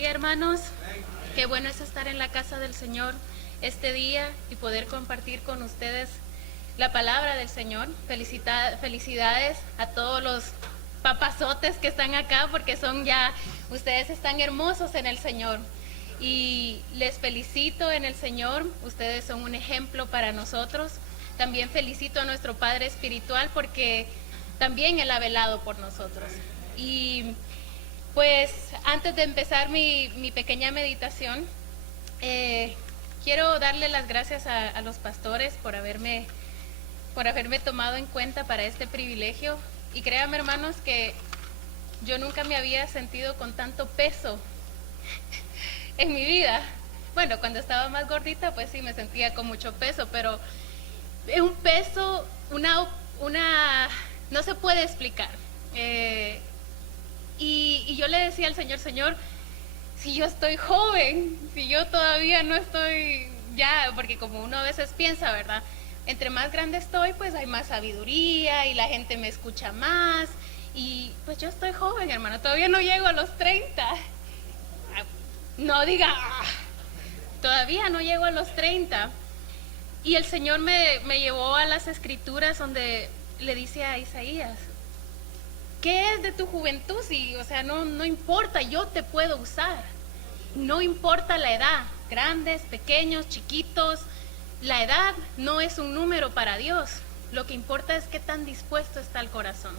bendiga, hermanos. Qué bueno es estar en la casa del Señor este día y poder compartir con ustedes la palabra del Señor. Felicidades a todos los papazotes que están acá, porque ustedes están hermosos en el Señor. Y les felicito en el Señor, ustedes son un ejemplo para nosotros. También felicito a nuestro Padre Espiritual porque también Él ha velado por nosotros. Y pues antes de empezar mi pequeña meditación, quiero darle las gracias a los pastores por haberme tomado en cuenta para este privilegio. Y créanme, hermanos, que yo nunca me había sentido con tanto peso en mi vida. Bueno, cuando estaba más gordita, pues sí me sentía con mucho peso, pero es un peso, no se puede explicar. Y yo le decía al Señor, Señor, si yo estoy joven, si yo todavía no estoy ya, porque como uno a veces piensa, ¿verdad? Entre más grande estoy, pues hay más sabiduría y la gente me escucha más. Y pues yo estoy joven, hermano, todavía no llego a los 30. No diga, todavía no llego a los 30. Y el Señor me llevó a las escrituras donde le dice a Isaías, ¿qué es de tu juventud? Si, o sea, no importa, yo te puedo usar. No importa la edad, grandes, pequeños, chiquitos, la edad no es un número para Dios. Lo que importa es qué tan dispuesto está el corazón.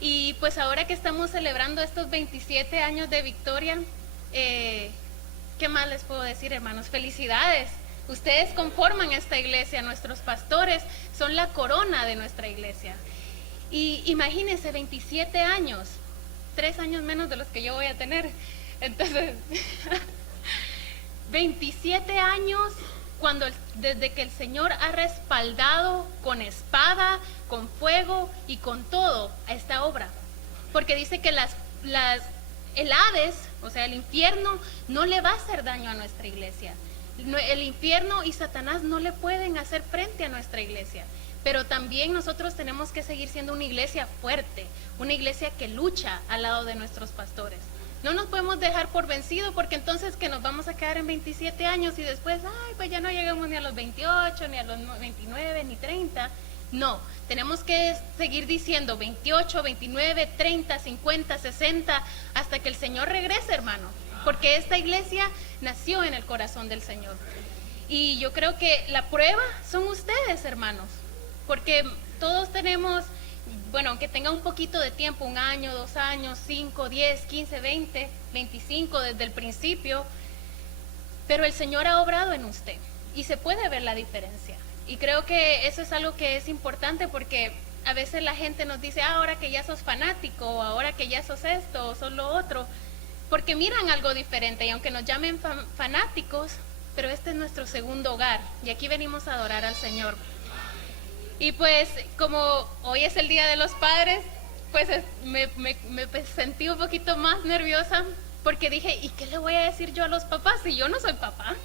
Y pues ahora que estamos celebrando estos 27 años de victoria, ¿qué más les puedo decir, hermanos? Felicidades. Ustedes conforman esta iglesia, nuestros pastores son la corona de nuestra iglesia. Y imagínense, 27 años, 3 años menos de los que yo voy a tener. Entonces, 27 años desde que el Señor ha respaldado con espada, con fuego y con todo a esta obra. Porque dice que el Hades, o sea, el infierno, no le va a hacer daño a nuestra iglesia. El infierno y Satanás no le pueden hacer frente a nuestra iglesia. Pero también nosotros tenemos que seguir siendo una iglesia fuerte, una iglesia que lucha al lado de nuestros pastores. No nos podemos dejar por vencido, porque entonces que nos vamos a quedar en 27 años y después, pues ya no llegamos ni a los 28, ni a los 29, ni 30. No, tenemos que seguir diciendo 28, 29, 30, 50, 60, hasta que el Señor regrese, hermano. Porque esta iglesia nació en el corazón del Señor. Y yo creo que la prueba son ustedes, hermanos. Porque todos tenemos, bueno, aunque tenga un poquito de tiempo, 1 año, 2 años, 5, 10, 15, 20, 25 desde el principio, pero el Señor ha obrado en usted y se puede ver la diferencia. Y creo que eso es algo que es importante, porque a veces la gente nos dice, ahora que ya sos fanático, o ahora que ya sos esto, o sos lo otro, porque miran algo diferente. Y aunque nos llamen fanáticos, pero este es nuestro segundo hogar y aquí venimos a adorar al Señor. Y pues como hoy es el Día de los Padres, pues me sentí un poquito más nerviosa, porque dije, ¿y qué le voy a decir yo a los papás si yo no soy papá?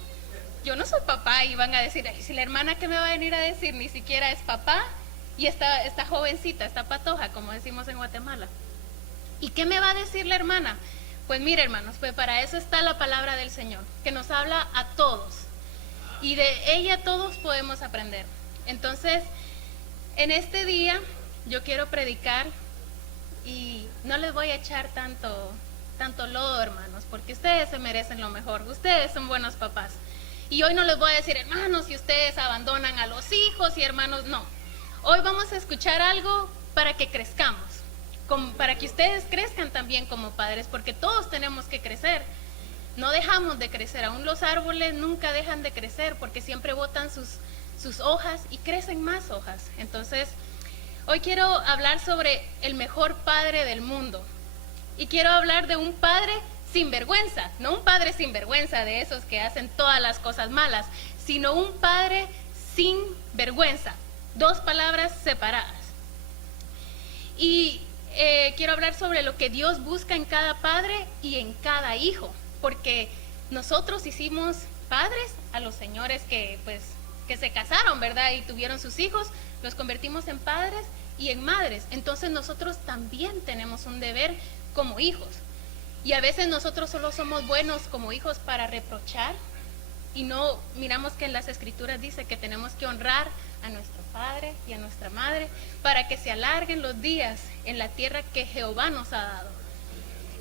Yo no soy papá, y van a decir, si la hermana que me va a venir a decir ni siquiera es papá, y esta jovencita, esta patoja, como decimos en Guatemala. ¿Y qué me va a decir la hermana? Pues mire, hermanos, pues para eso está la palabra del Señor, que nos habla a todos, y de ella todos podemos aprender. Entonces, en este día yo quiero predicar, y no les voy a echar tanto lodo, hermanos, porque ustedes se merecen lo mejor, ustedes son buenos papás. Y hoy no les voy a decir, hermanos, si ustedes abandonan a los hijos, y hermanos, no. Hoy vamos a escuchar algo para que crezcamos, para que ustedes crezcan también como padres, porque todos tenemos que crecer. No dejamos de crecer, aún los árboles nunca dejan de crecer, porque siempre botan sus hojas y crecen más hojas. Entonces, hoy quiero hablar sobre el mejor padre del mundo. Y quiero hablar de un padre sin vergüenza, no un padre sin vergüenza de esos que hacen todas las cosas malas, sino un padre sin vergüenza. 2 palabras separadas. Y quiero hablar sobre lo que Dios busca en cada padre y en cada hijo, porque nosotros hicimos padres a los señores que se casaron, ¿verdad? Y tuvieron sus hijos, los convertimos en padres y en madres. Entonces nosotros también tenemos un deber como hijos. Y a veces nosotros solo somos buenos como hijos para reprochar y no miramos que en las escrituras dice que tenemos que honrar a nuestro padre y a nuestra madre para que se alarguen los días en la tierra que Jehová nos ha dado.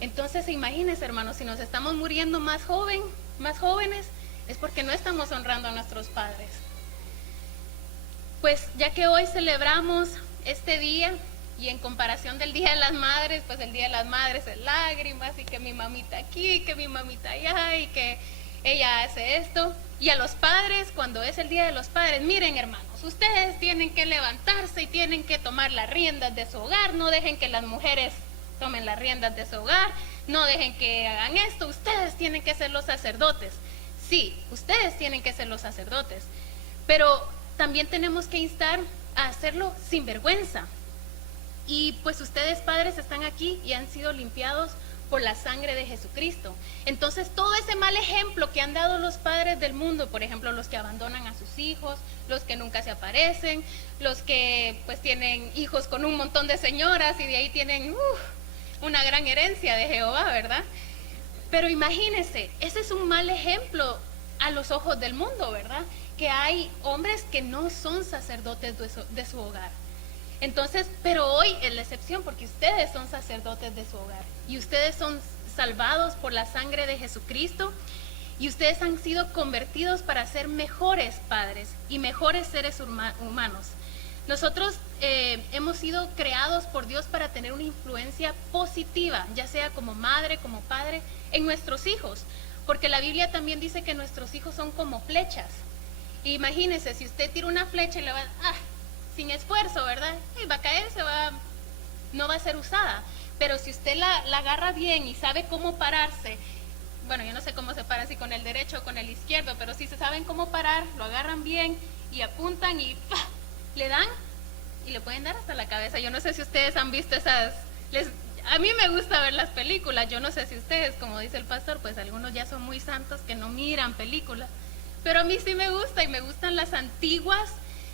Entonces imagínense, hermanos, si nos estamos muriendo más jóvenes, es porque no estamos honrando a nuestros padres. Pues ya que hoy celebramos este día, y en comparación del Día de las Madres, pues el Día de las Madres es lágrimas, y que mi mamita aquí, que mi mamita allá, y que ella hace esto. Y a los padres, cuando es el Día de los Padres, miren, hermanos, ustedes tienen que levantarse y tienen que tomar las riendas de su hogar, no dejen que las mujeres tomen las riendas de su hogar, no dejen que hagan esto, ustedes tienen que ser los sacerdotes. Sí, ustedes tienen que ser los sacerdotes, pero también tenemos que instar a hacerlo sin vergüenza. Y pues ustedes, padres, están aquí y han sido limpiados por la sangre de Jesucristo. Entonces todo ese mal ejemplo que han dado los padres del mundo, por ejemplo los que abandonan a sus hijos, los que nunca se aparecen, los que pues tienen hijos con un montón de señoras y de ahí tienen una gran herencia de Jehová, ¿verdad? Pero imagínense, ese es un mal ejemplo a los ojos del mundo, ¿verdad? Que hay hombres que no son sacerdotes de su hogar. Entonces, pero hoy es la excepción porque ustedes son sacerdotes de su hogar y ustedes son salvados por la sangre de Jesucristo y ustedes han sido convertidos para ser mejores padres y mejores seres humanos. Nosotros hemos sido creados por Dios para tener una influencia positiva, ya sea como madre, como padre, en nuestros hijos, porque la Biblia también dice que nuestros hijos son como flechas. Y imagínese, si usted tira una flecha y le va sin esfuerzo, ¿verdad? Y va a caer, no va a ser usada. Pero si usted la agarra bien y sabe cómo pararse, bueno, yo no sé cómo se para, si con el derecho o con el izquierdo, pero si se saben cómo parar, lo agarran bien y apuntan y ¡pah!, le dan y le pueden dar hasta la cabeza. Yo no sé si ustedes han visto a mí me gusta ver las películas, yo no sé si ustedes, como dice el pastor, pues algunos ya son muy santos que no miran películas, pero a mí sí me gusta y me gustan las antiguas,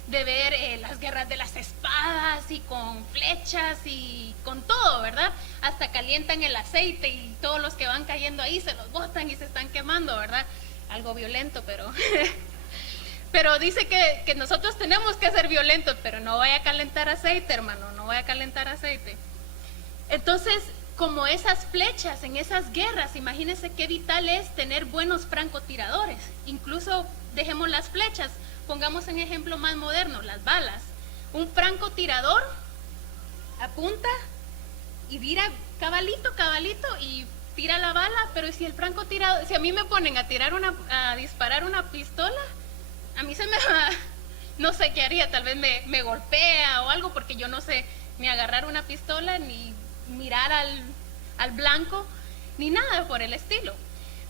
de ver las guerras de las espadas y con flechas y con todo, ¿verdad? Hasta calientan el aceite y todos los que van cayendo ahí se los botan y se están quemando, ¿verdad? Algo violento, pero dice que nosotros tenemos que ser violentos, pero no vaya a calentar aceite, hermano, no vaya a calentar aceite. Entonces, como esas flechas en esas guerras, imagínense qué vital es tener buenos francotiradores. Incluso dejemos las flechas, pongamos un ejemplo más moderno, las balas. Un francotirador apunta y vira cabalito y tira la bala, pero si el francotirador, si a mí me ponen a disparar una pistola, a mí se me va, no sé qué haría, tal vez me golpea o algo, porque yo no sé ni agarrar una pistola, ni mirar al blanco, ni nada por el estilo.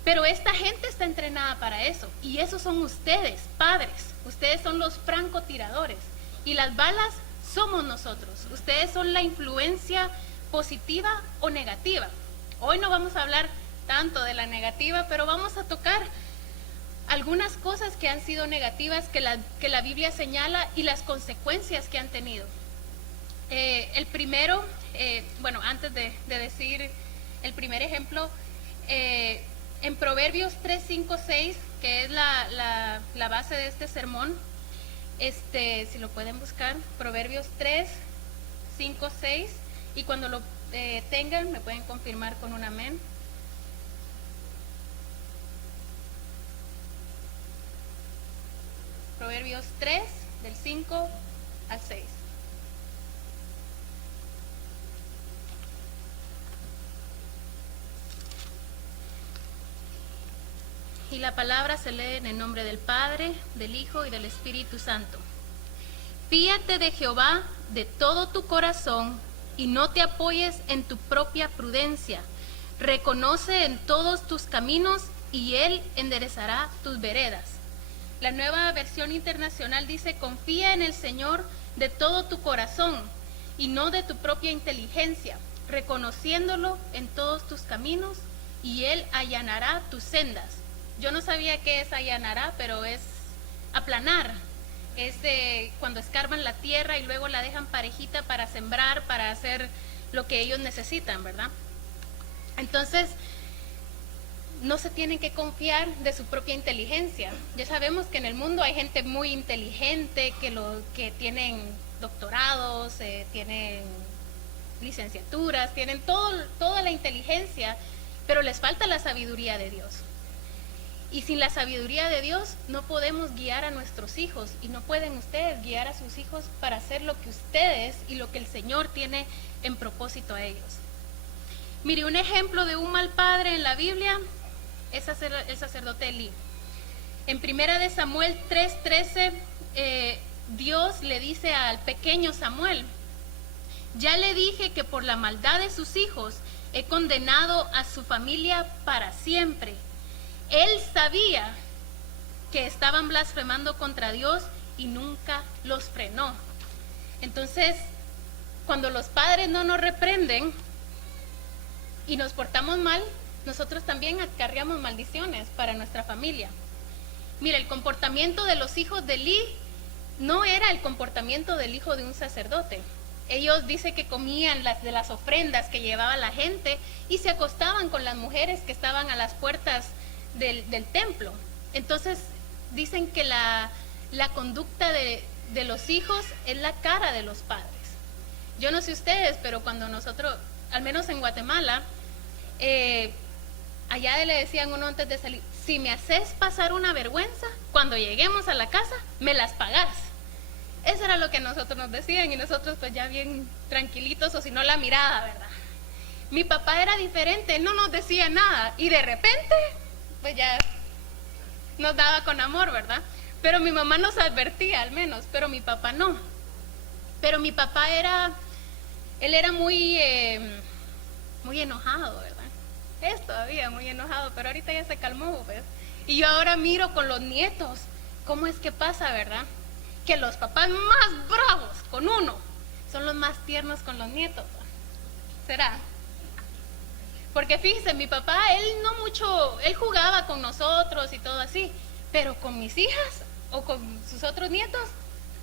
Pero esta gente está entrenada para eso, y esos son ustedes, padres. Ustedes son los francotiradores y las balas somos nosotros. Ustedes son la influencia positiva o negativa. Hoy no vamos a hablar tanto de la negativa, pero vamos a tocar algunas cosas que han sido negativas que la Biblia señala y las consecuencias que han tenido. El primero, antes de decir el primer ejemplo, en Proverbios 3, 5, 6, que es la base de este sermón, si lo pueden buscar, Proverbios 3, 5, 6, y cuando lo tengan me pueden confirmar con un amén. Proverbios 3, del 5 al 6. Y la palabra se lee en el nombre del Padre, del Hijo y del Espíritu Santo. Fíate de Jehová de todo tu corazón y no te apoyes en tu propia prudencia. Reconoce en todos tus caminos y Él enderezará tus veredas. La Nueva Versión Internacional dice: confía en el Señor de todo tu corazón y no de tu propia inteligencia, reconociéndolo en todos tus caminos y Él allanará tus sendas. Yo no sabía qué es allanará, pero es aplanar. Es cuando escarban la tierra y luego la dejan parejita para sembrar, para hacer lo que ellos necesitan, ¿verdad? Entonces, no se tienen que confiar de su propia inteligencia. Ya sabemos que en el mundo hay gente muy inteligente que tienen doctorados, tienen licenciaturas, tienen toda la inteligencia, pero les falta la sabiduría de Dios. Y sin la sabiduría de Dios no podemos guiar a nuestros hijos, y no pueden ustedes guiar a sus hijos para hacer lo que ustedes y lo que el Señor tiene en propósito a ellos. Mire, un ejemplo de un mal padre en la Biblia es el sacerdote Elí. En 1 Samuel 3:13, Dios le dice al pequeño Samuel: ya le dije que por la maldad de sus hijos he condenado a su familia para siempre. Él sabía que estaban blasfemando contra Dios y nunca los frenó. Entonces, cuando los padres no nos reprenden y nos portamos mal, nosotros también acarreamos maldiciones para nuestra familia. Mira, el comportamiento de los hijos de Elí no era el comportamiento del hijo de un sacerdote. Ellos dice que comían de las ofrendas que llevaba la gente y se acostaban con las mujeres que estaban a las puertas del templo. Entonces dicen que la conducta de los hijos es la cara de los padres. Yo no sé ustedes, pero cuando nosotros, al menos en Guatemala, allá le decían uno antes de salir: si me haces pasar una vergüenza, cuando lleguemos a la casa, me las pagás. Eso era lo que nosotros nos decían, y nosotros pues ya bien tranquilitos, o si no la mirada, ¿verdad? Mi papá era diferente, él no nos decía nada, y de repente pues ya nos daba con amor, ¿verdad? Pero mi mamá nos advertía al menos, pero mi papá no. Pero mi papá él era muy enojado, ¿verdad? Es todavía muy enojado, pero ahorita ya se calmó, ¿ves? Y yo ahora miro con los nietos, cómo es que pasa, ¿verdad? Que los papás más bravos con uno son los más tiernos con los nietos, ¿verdad? ¿Será? Porque fíjense, mi papá, él jugaba con nosotros y todo así, pero con mis hijas o con sus otros nietos,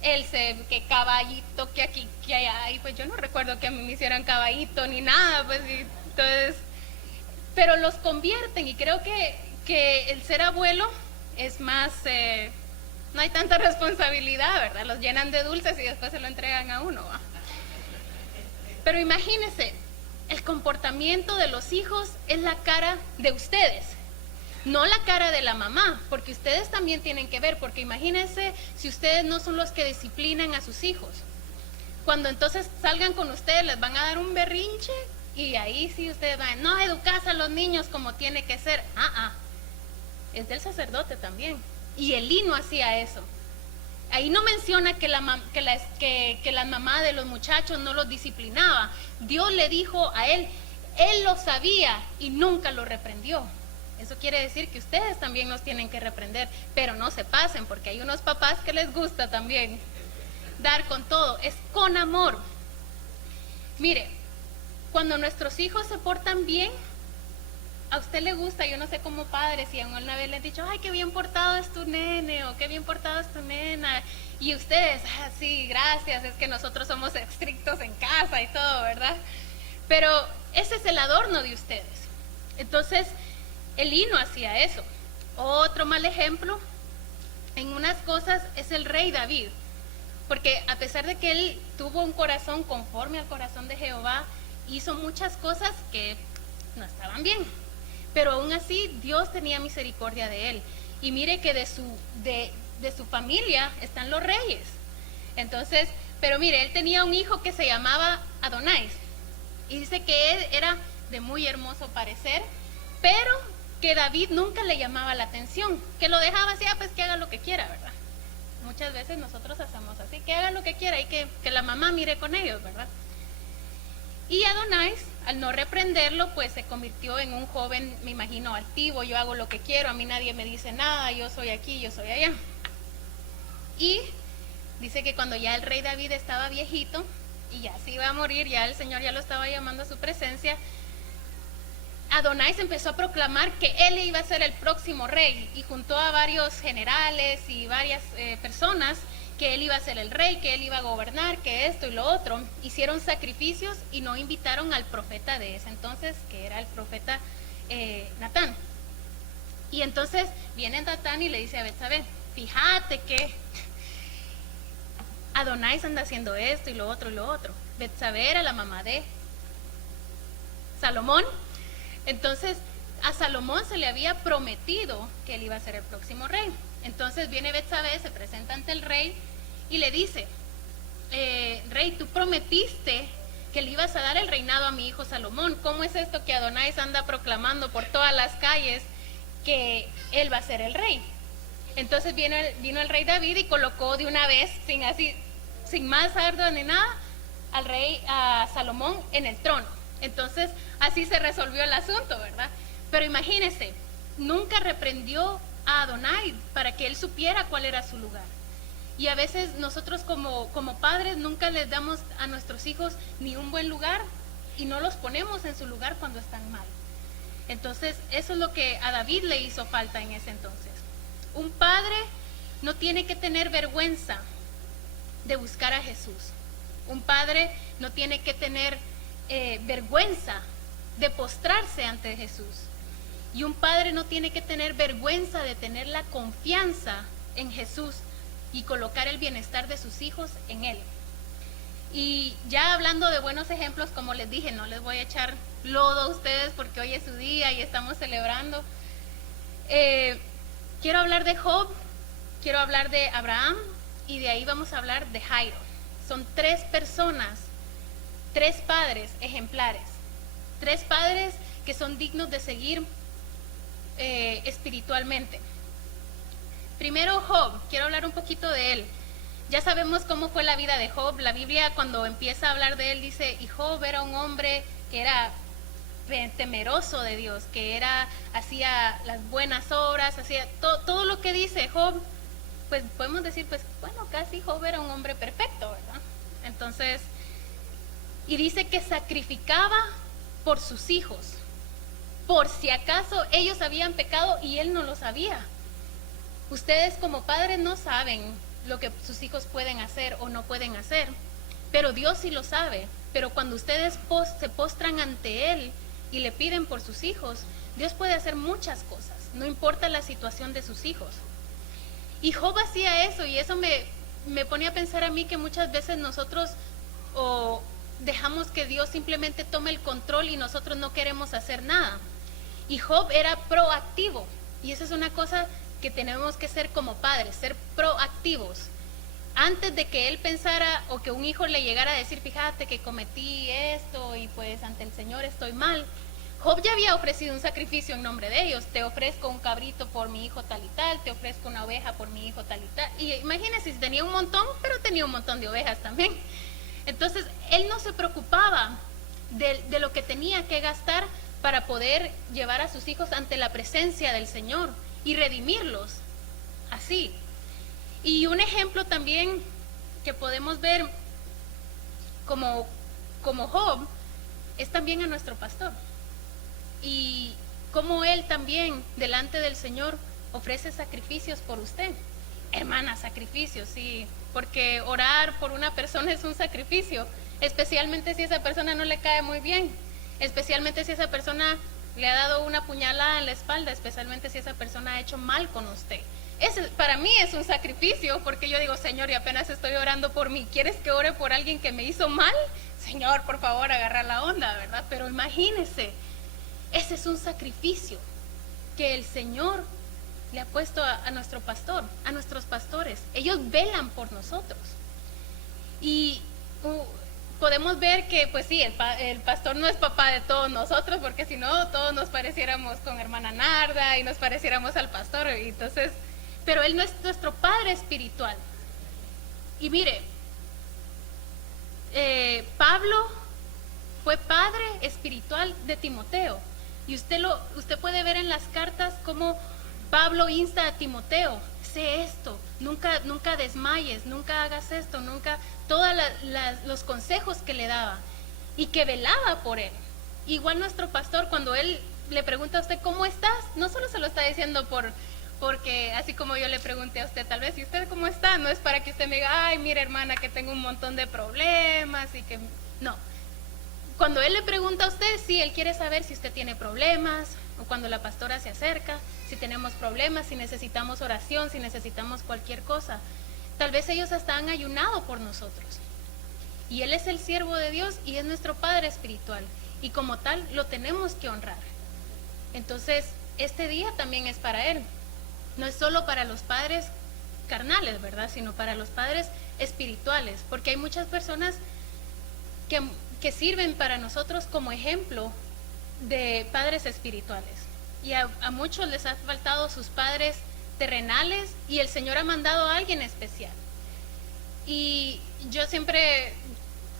que caballito, que aquí, que allá, y pues yo no recuerdo que a mí me hicieran caballito ni nada, pues, y entonces, pero los convierten, y creo que el ser abuelo es más, no hay tanta responsabilidad, ¿verdad? Los llenan de dulces y después se lo entregan a uno, ¿va? Pero imagínense, el comportamiento de los hijos es la cara de ustedes, no la cara de la mamá, porque ustedes también tienen que ver, porque imagínense si ustedes no son los que disciplinan a sus hijos. Cuando entonces salgan con ustedes, les van a dar un berrinche, y ahí sí ustedes van: no educas a los niños como tiene que ser. Es del sacerdote también, y Elí no hacía eso. Ahí no menciona que la mamá de los muchachos no los disciplinaba. Dios le dijo a él lo sabía y nunca lo reprendió. Eso quiere decir que ustedes también nos tienen que reprender, pero no se pasen, porque hay unos papás que les gusta también dar con todo, es con amor. Mire, cuando nuestros hijos se portan bien, a usted le gusta. Yo no sé como padre si alguna vez le han dicho: ay, qué bien portado es tu nene, o qué bien portado es tu nena, y ustedes: sí, gracias, es que nosotros somos estrictos en casa y todo, ¿verdad? Pero ese es el adorno de ustedes. Entonces Elí no hacía eso. Otro mal ejemplo en unas cosas es el rey David, porque a pesar de que él tuvo un corazón conforme al corazón de Jehová, hizo muchas cosas que no estaban bien, pero aún así Dios tenía misericordia de él. Y mire que de su familia están los reyes. Entonces, pero mire, él tenía un hijo que se llamaba Adonais, y dice que él era de muy hermoso parecer, pero que David nunca le llamaba la atención, que lo dejaba así: pues que haga lo que quiera, ¿verdad? Muchas veces nosotros hacemos así, que haga lo que quiera, y que la mamá mire con ellos, ¿verdad? Y Adonais, al no reprenderlo, pues se convirtió en un joven, me imagino, altivo: yo hago lo que quiero, a mí nadie me dice nada, yo soy aquí, yo soy allá. Y dice que cuando ya el rey David estaba viejito y ya se iba a morir, ya el Señor ya lo estaba llamando a su presencia, Adonais empezó a proclamar que él iba a ser el próximo rey, y juntó a varios generales y varias personas, que él iba a ser el rey, que él iba a gobernar, que esto y lo otro. Hicieron sacrificios y no invitaron al profeta de ese entonces, que era el profeta Natán. Y entonces viene Natán y le dice a Betsabé, fíjate que Adonai anda haciendo esto y lo otro y lo otro. Betsabé era la mamá de Salomón. Entonces a Salomón se le había prometido que él iba a ser el próximo rey. Entonces viene Betsabé, se presenta ante el rey y le dice, rey, tú prometiste que le ibas a dar el reinado a mi hijo Salomón. ¿Cómo es esto que Adonai anda proclamando por todas las calles que él va a ser el rey? Entonces vino el rey David y colocó de una vez, sin más orden ni nada, al rey a Salomón en el trono. Entonces así se resolvió el asunto, ¿verdad? Pero imagínense, nunca reprendió a Adonai para que él supiera cuál era su lugar. Y a veces nosotros como padres nunca les damos a nuestros hijos ni un buen lugar y no los ponemos en su lugar cuando están mal. Entonces eso es lo que a David le hizo falta en ese entonces. Un padre no tiene que tener vergüenza de buscar a Jesús. Un padre no tiene que tener vergüenza de postrarse ante Jesús. Y un padre no tiene que tener vergüenza de tener la confianza en Jesús y colocar el bienestar de sus hijos en Él. Y ya hablando de buenos ejemplos, como les dije, no les voy a echar lodo a ustedes porque hoy es su día y estamos celebrando. Quiero hablar de Job, quiero hablar de Abraham y de ahí vamos a hablar de Jairo. Son 3 personas, 3 padres ejemplares, 3 padres que son dignos de seguir espiritualmente. Primero Job, quiero hablar un poquito de él. Ya sabemos cómo fue la vida de Job. La Biblia cuando empieza a hablar de él dice, y Job era un hombre que era temeroso de Dios, que hacía las buenas obras, hacía todo lo que dice Job, pues podemos decir, pues bueno, casi Job era un hombre perfecto, ¿verdad? Entonces, y dice que sacrificaba por sus hijos, por si acaso ellos habían pecado y él no lo sabía. Ustedes como padres no saben lo que sus hijos pueden hacer o no pueden hacer, pero Dios sí lo sabe. Pero cuando ustedes se postran ante Él y le piden por sus hijos, Dios puede hacer muchas cosas, no importa la situación de sus hijos. Y Job hacía eso, y eso me pone a pensar a mí que muchas veces nosotros dejamos que Dios simplemente tome el control y nosotros no queremos hacer nada. Y Job era proactivo, y esa es una cosa que tenemos que ser como padres, ser proactivos. Antes de que él pensara o que un hijo le llegara a decir, fíjate que cometí esto y pues ante el Señor estoy mal, Job ya había ofrecido un sacrificio en nombre de ellos. Te ofrezco un cabrito por mi hijo tal y tal, te ofrezco una oveja por mi hijo tal y tal. Y imagínense, tenía un montón, pero tenía un montón de ovejas también. Entonces él no se preocupaba de lo que tenía que gastar para poder llevar a sus hijos ante la presencia del Señor y redimirlos así. Y un ejemplo también que podemos ver como Job es también a nuestro pastor, y como él también delante del Señor ofrece sacrificios por usted. Hermana, sacrificios, sí, porque orar por una persona es un sacrificio, especialmente si esa persona no le cae muy bien, especialmente si esa persona le ha dado una puñalada en la espalda, especialmente si esa persona ha hecho mal con usted. Para mí es un sacrificio, porque yo digo, Señor, y apenas estoy orando por mí, ¿quieres que ore por alguien que me hizo mal? Señor, por favor, agarra la onda, ¿verdad? Pero imagínese, ese es un sacrificio que el Señor le ha puesto a nuestro pastor, a nuestros pastores. Ellos velan por nosotros. Y podemos ver que, pues sí, el pastor no es papá de todos nosotros, porque si no, todos nos pareciéramos con hermana Narda y nos pareciéramos al pastor. Y entonces, pero él no es nuestro padre espiritual. Y mire, Pablo fue padre espiritual de Timoteo. Y usted puede ver en las cartas cómo Pablo insta a Timoteo: sé esto, nunca desmayes, nunca hagas esto, todos los consejos que le daba y que velaba por él. Igual nuestro pastor, cuando él le pregunta a usted ¿cómo estás?, no solo se lo está diciendo porque así como yo le pregunté a usted, tal vez, ¿y usted cómo está? No es para que usted me diga, ay, mira hermana, que tengo un montón de problemas y que... No. Cuando él le pregunta a usted, sí, él quiere saber si usted tiene problemas, o cuando la pastora se acerca, si tenemos problemas, si necesitamos oración, si necesitamos cualquier cosa. Tal vez ellos hasta han ayunado por nosotros. Y Él es el siervo de Dios y es nuestro Padre espiritual. Y como tal, lo tenemos que honrar. Entonces, este día también es para Él. No es solo para los padres carnales, ¿verdad? Sino para los padres espirituales. Porque hay muchas personas que sirven para nosotros como ejemplo de padres espirituales. Y a muchos les ha faltado sus padres terrenales y el Señor ha mandado a alguien especial. Y yo siempre,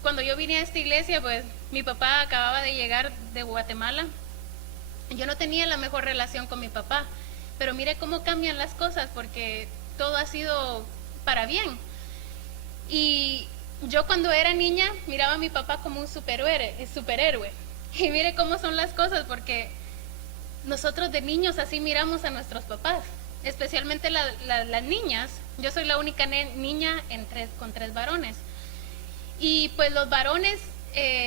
cuando yo vine a esta iglesia, pues mi papá acababa de llegar de Guatemala. Yo no tenía la mejor relación con mi papá, pero mire cómo cambian las cosas, porque todo ha sido para bien. Y yo cuando era niña miraba a mi papá como un superhéroe. Y mire cómo son las cosas, porque nosotros de niños así miramos a nuestros papás, especialmente las niñas. Yo soy la única niña con 3 varones. Y pues los varones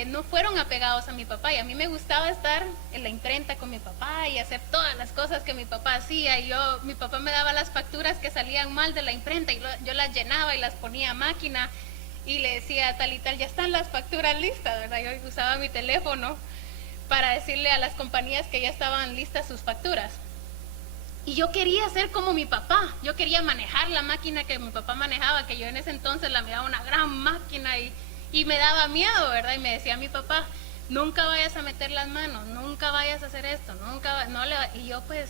no fueron apegados a mi papá, y a mí me gustaba estar en la imprenta con mi papá y hacer todas las cosas que mi papá hacía. Y mi papá me daba las facturas que salían mal de la imprenta y yo las llenaba y las ponía a máquina y le decía tal y tal, ya están las facturas listas, ¿verdad? Yo usaba mi teléfono para decirle a las compañías que ya estaban listas sus facturas. Y yo quería ser como mi papá, yo quería manejar la máquina que mi papá manejaba, que yo en ese entonces la miraba una gran máquina y me daba miedo, ¿verdad? Y me decía mi papá, nunca vayas a meter las manos, nunca vayas a hacer esto, y yo pues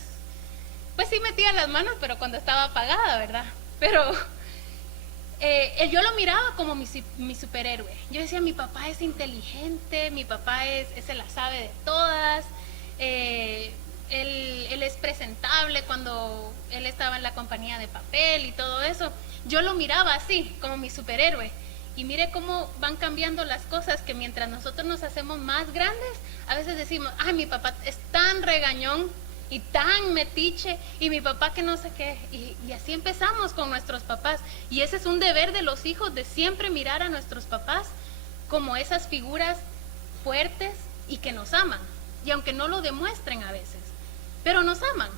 sí metía las manos, pero cuando estaba apagada, ¿verdad? Pero yo lo miraba como mi superhéroe. Yo decía, mi papá es inteligente, mi papá se la sabe de todas, él es presentable cuando él estaba en la compañía de papel y todo eso. Yo lo miraba así, como mi superhéroe. Y mire cómo van cambiando las cosas, que mientras nosotros nos hacemos más grandes, a veces decimos, ay, mi papá es tan regañón y tan metiche, y mi papá que no sé qué. Y así empezamos con nuestros papás. Y ese es un deber de los hijos, de siempre mirar a nuestros papás como esas figuras fuertes y que nos aman. Y aunque no lo demuestren a veces, pero nos aman.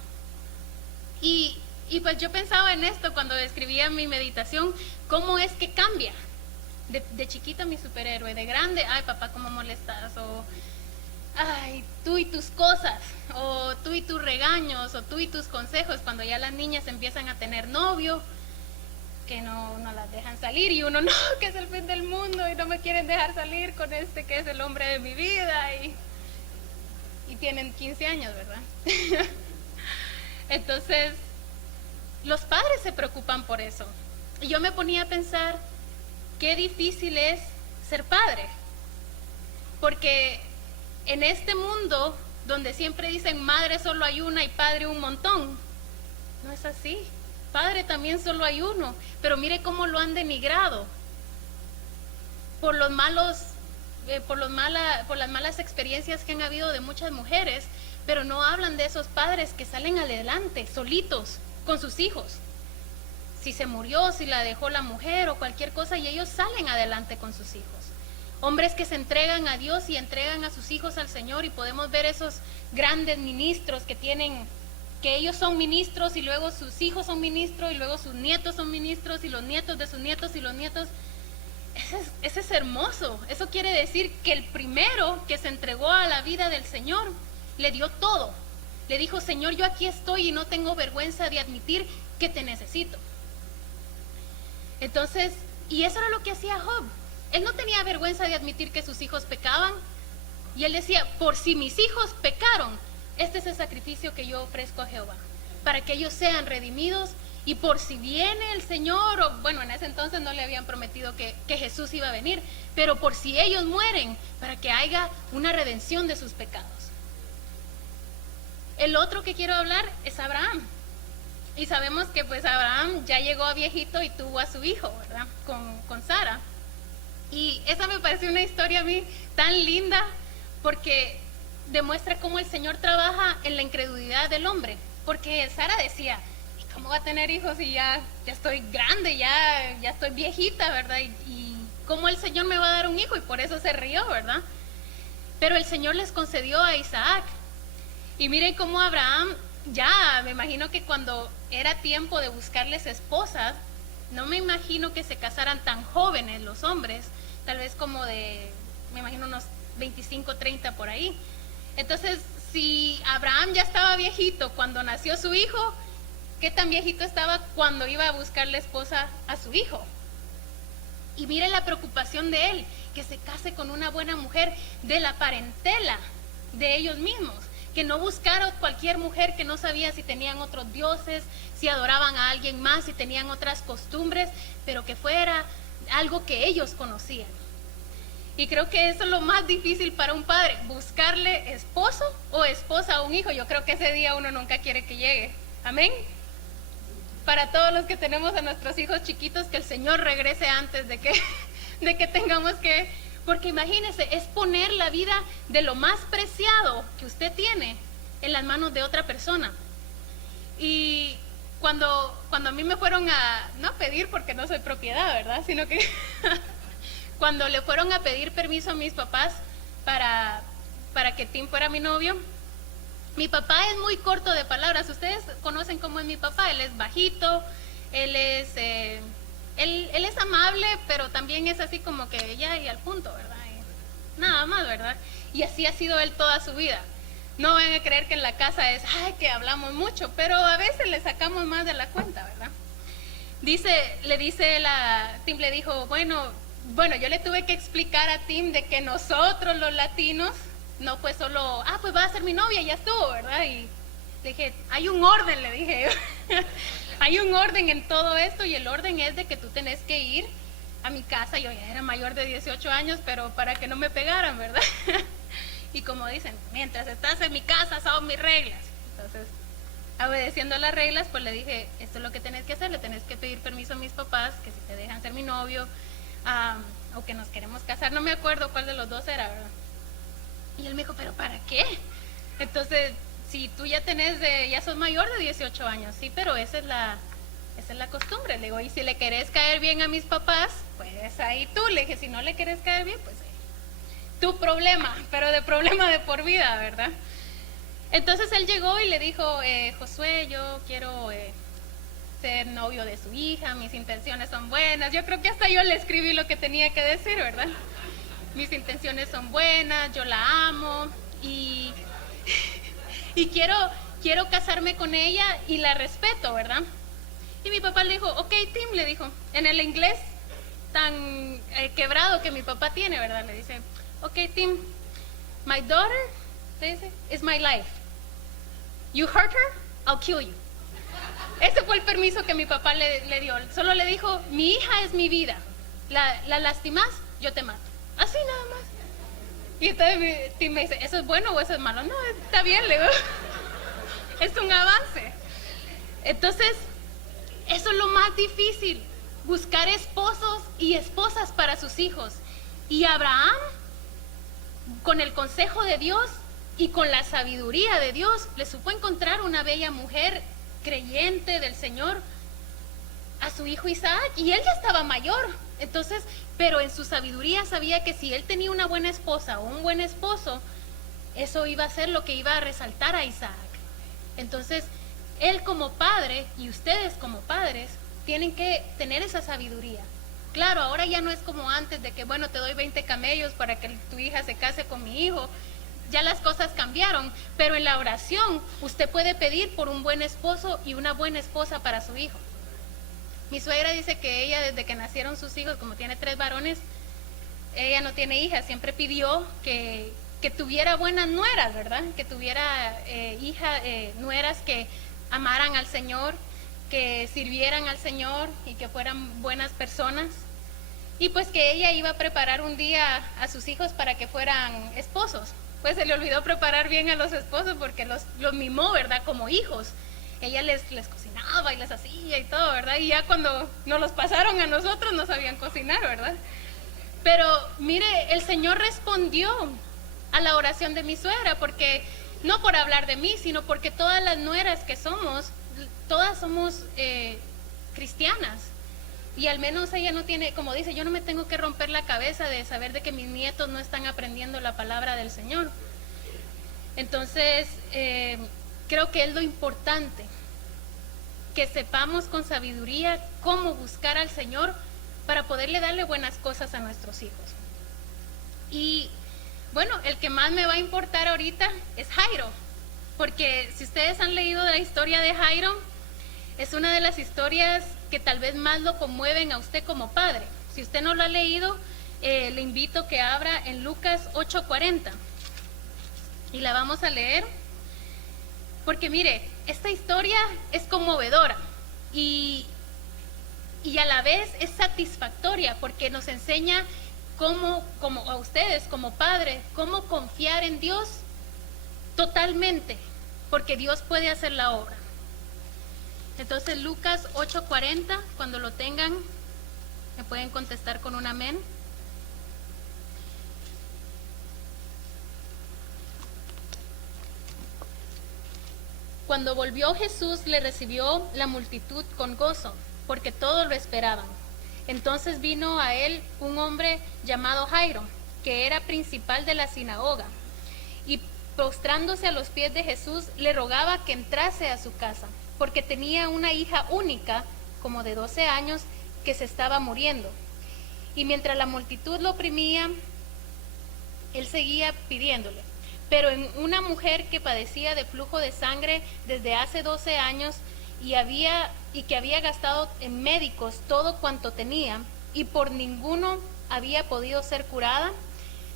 Y pues yo pensaba en esto cuando escribía mi meditación, cómo es que cambia. De chiquita mi superhéroe, de grande, ay papá, cómo molestas, o ay, tú y tus cosas, o tú y tus regaños, o tú y tus consejos, cuando ya las niñas empiezan a tener novio, que no las dejan salir, y uno, no, que es el fin del mundo, y no me quieren dejar salir con este que es el hombre de mi vida, y tienen 15 años, ¿verdad? Entonces, los padres se preocupan por eso. Y yo me ponía a pensar, qué difícil es ser padre, porque en este mundo donde siempre dicen madre solo hay una y padre un montón, no es así. Padre también solo hay uno, pero mire cómo lo han denigrado por las malas experiencias que han habido de muchas mujeres, pero no hablan de esos padres que salen adelante solitos con sus hijos. Si se murió, si la dejó la mujer o cualquier cosa, y ellos salen adelante con sus hijos. Hombres que se entregan a Dios y entregan a sus hijos al Señor, y podemos ver esos grandes ministros que ellos son ministros y luego sus hijos son ministros y luego sus nietos son ministros y los nietos de sus nietos y los nietos. Ese es hermoso. Eso quiere decir que el primero que se entregó a la vida del Señor le dio todo. Le dijo, Señor, yo aquí estoy y no tengo vergüenza de admitir que te necesito. Entonces, y eso era lo que hacía Job. Él no tenía vergüenza de admitir que sus hijos pecaban, y él decía, por si mis hijos pecaron, este es el sacrificio que yo ofrezco a Jehová, para que ellos sean redimidos, y por si viene el Señor, o bueno, en ese entonces no le habían prometido que Jesús iba a venir, pero por si ellos mueren, para que haya una redención de sus pecados. El otro que quiero hablar es Abraham. Y sabemos que pues Abraham ya llegó a viejito y tuvo a su hijo, ¿verdad? Con Sara. Y esa me pareció una historia a mí tan linda, porque demuestra cómo el Señor trabaja en la incredulidad del hombre. Porque Sara decía, ¿y cómo va a tener hijos si ya estoy grande, ya estoy viejita, ¿verdad? Y cómo el Señor me va a dar un hijo, y por eso se rió, ¿verdad? Pero el Señor les concedió a Isaac. Y miren cómo Abraham, ya me imagino que cuando era tiempo de buscarles esposas, no me imagino que se casaran tan jóvenes los hombres, tal vez como de, me imagino unos 25, 30 por ahí. Entonces, si Abraham ya estaba viejito cuando nació su hijo, ¿qué tan viejito estaba cuando iba a buscarle esposa a su hijo? Y mire la preocupación de él, que se case con una buena mujer de la parentela de ellos mismos, que no buscara cualquier mujer que no sabía si tenían otros dioses, si adoraban a alguien más, si tenían otras costumbres, pero que fuera algo que ellos conocían. Y creo que eso es lo más difícil para un padre, buscarle esposo o esposa a un hijo. Yo creo que ese día uno nunca quiere que llegue. Amén. Para todos los que tenemos a nuestros hijos chiquitos, que el Señor regrese antes de que tengamos que... Porque imagínese, es poner la vida de lo más preciado que usted tiene en las manos de otra persona. Y cuando a mí me fueron a, no pedir porque no soy propiedad, ¿verdad? Sino que cuando le fueron a pedir permiso a mis papás para que Tim fuera mi novio, mi papá es muy corto de palabras. Ustedes conocen cómo es mi papá. Él es bajito, él es amable, pero también es así como que ya y al punto, ¿verdad? Y nada más, ¿verdad? Y así ha sido él toda su vida. No van a creer que en la casa es, ay, que hablamos mucho, pero a veces le sacamos más de la cuenta, ¿verdad? Tim le dijo, bueno, yo le tuve que explicar a Tim de que nosotros los latinos, no fue solo, pues va a ser mi novia, ya estuvo, ¿verdad? Y le dije, hay un orden, le dije yo. Hay un orden en todo esto, y el orden es de que tú tenés que ir a mi casa. Yo ya era mayor de 18 años, pero para que no me pegaran, ¿verdad? Y como dicen, mientras estás en mi casa son mis reglas. Entonces, obedeciendo las reglas, pues le dije, esto es lo que tenés que hacer, le tenés que pedir permiso a mis papás, que si te dejan ser mi novio, o que nos queremos casar, no me acuerdo cuál de los dos era, ¿verdad? Y él me dijo, ¿pero para qué? Entonces, si tú ya sos mayor de 18 años, sí, pero esa es la costumbre. Le digo, y si le querés caer bien a mis papás, pues ahí tú. Le dije, si no le querés caer bien, pues tu problema, pero de problema de por vida, ¿verdad? Entonces él llegó y le dijo, Josué, yo quiero ser novio de su hija, mis intenciones son buenas. Yo creo que hasta yo le escribí lo que tenía que decir, ¿verdad? Mis intenciones son buenas, yo la amo y quiero casarme con ella y la respeto, ¿verdad? Y mi papá le dijo, ok, Tim, le dijo, en el inglés tan quebrado que mi papá tiene, ¿verdad? Le dice, ok, Tim, my daughter, le dice, is my life. You hurt her, I'll kill you. Ese fue el permiso que mi papá le dio. Solo le dijo, mi hija es mi vida. La lastimas, yo te mato. Así nada más. Y entonces Tim me dice, ¿eso es bueno o eso es malo? No, está bien, le digo. Es un avance. Entonces, eso es lo más difícil, buscar esposos y esposas para sus hijos. Y Abraham, con el consejo de Dios y con la sabiduría de Dios, le supo encontrar una bella mujer creyente del Señor a su hijo Isaac, y él ya estaba mayor. Entonces, pero en su sabiduría sabía que si él tenía una buena esposa o un buen esposo, eso iba a ser lo que iba a resaltar a Isaac. Entonces, él como padre y ustedes como padres tienen que tener esa sabiduría. Claro, ahora ya no es como antes de que, bueno, te doy 20 camellos para que tu hija se case con mi hijo. Ya las cosas cambiaron, pero en la oración usted puede pedir por un buen esposo y una buena esposa para su hijo. Mi suegra dice que ella, desde que nacieron sus hijos, como tiene 3 varones, ella no tiene hijas, siempre pidió que tuviera buenas nueras, ¿verdad? Que tuviera nueras que amaran al Señor, que sirvieran al Señor y que fueran buenas personas. Y pues que ella iba a preparar un día a sus hijos para que fueran esposos. Pues se le olvidó preparar bien a los esposos porque los mimó, ¿verdad? Como hijos. Ella les cocinaba y les hacía y todo, ¿verdad? Y ya cuando nos los pasaron a nosotros no sabían cocinar, ¿verdad? Pero mire, el Señor respondió a la oración de mi suegra, porque no por hablar de mí, sino porque todas las nueras que somos, todas somos cristianas. Y al menos ella no tiene, como dice, yo no me tengo que romper la cabeza de saber de que mis nietos no están aprendiendo la palabra del Señor. Entonces, creo que es lo importante, que sepamos con sabiduría cómo buscar al Señor para poderle darle buenas cosas a nuestros hijos. Y bueno, el que más me va a importar ahorita es Jairo, porque si ustedes han leído la historia de Jairo, es una de las historias que tal vez más lo conmueven a usted como padre. Si usted no lo ha leído, le invito que abra en Lucas 8:40 y la vamos a leer, porque mire, esta historia es conmovedora y a la vez es satisfactoria, porque nos enseña cómo, como a ustedes como padres, cómo confiar en Dios totalmente, porque Dios puede hacer la obra. Entonces Lucas 8:40, cuando lo tengan, me pueden contestar con un amén. Cuando volvió Jesús, le recibió la multitud con gozo, porque todos lo esperaban. Entonces vino a él un hombre llamado Jairo, que era principal de la sinagoga, y postrándose a los pies de Jesús, le rogaba que entrase a su casa, porque tenía una hija única, como de 12 años, que se estaba muriendo. Y mientras la multitud lo oprimía, él seguía pidiéndole. Pero en una mujer que padecía de flujo de sangre desde hace 12 años y que había gastado en médicos todo cuanto tenía, y por ninguno había podido ser curada,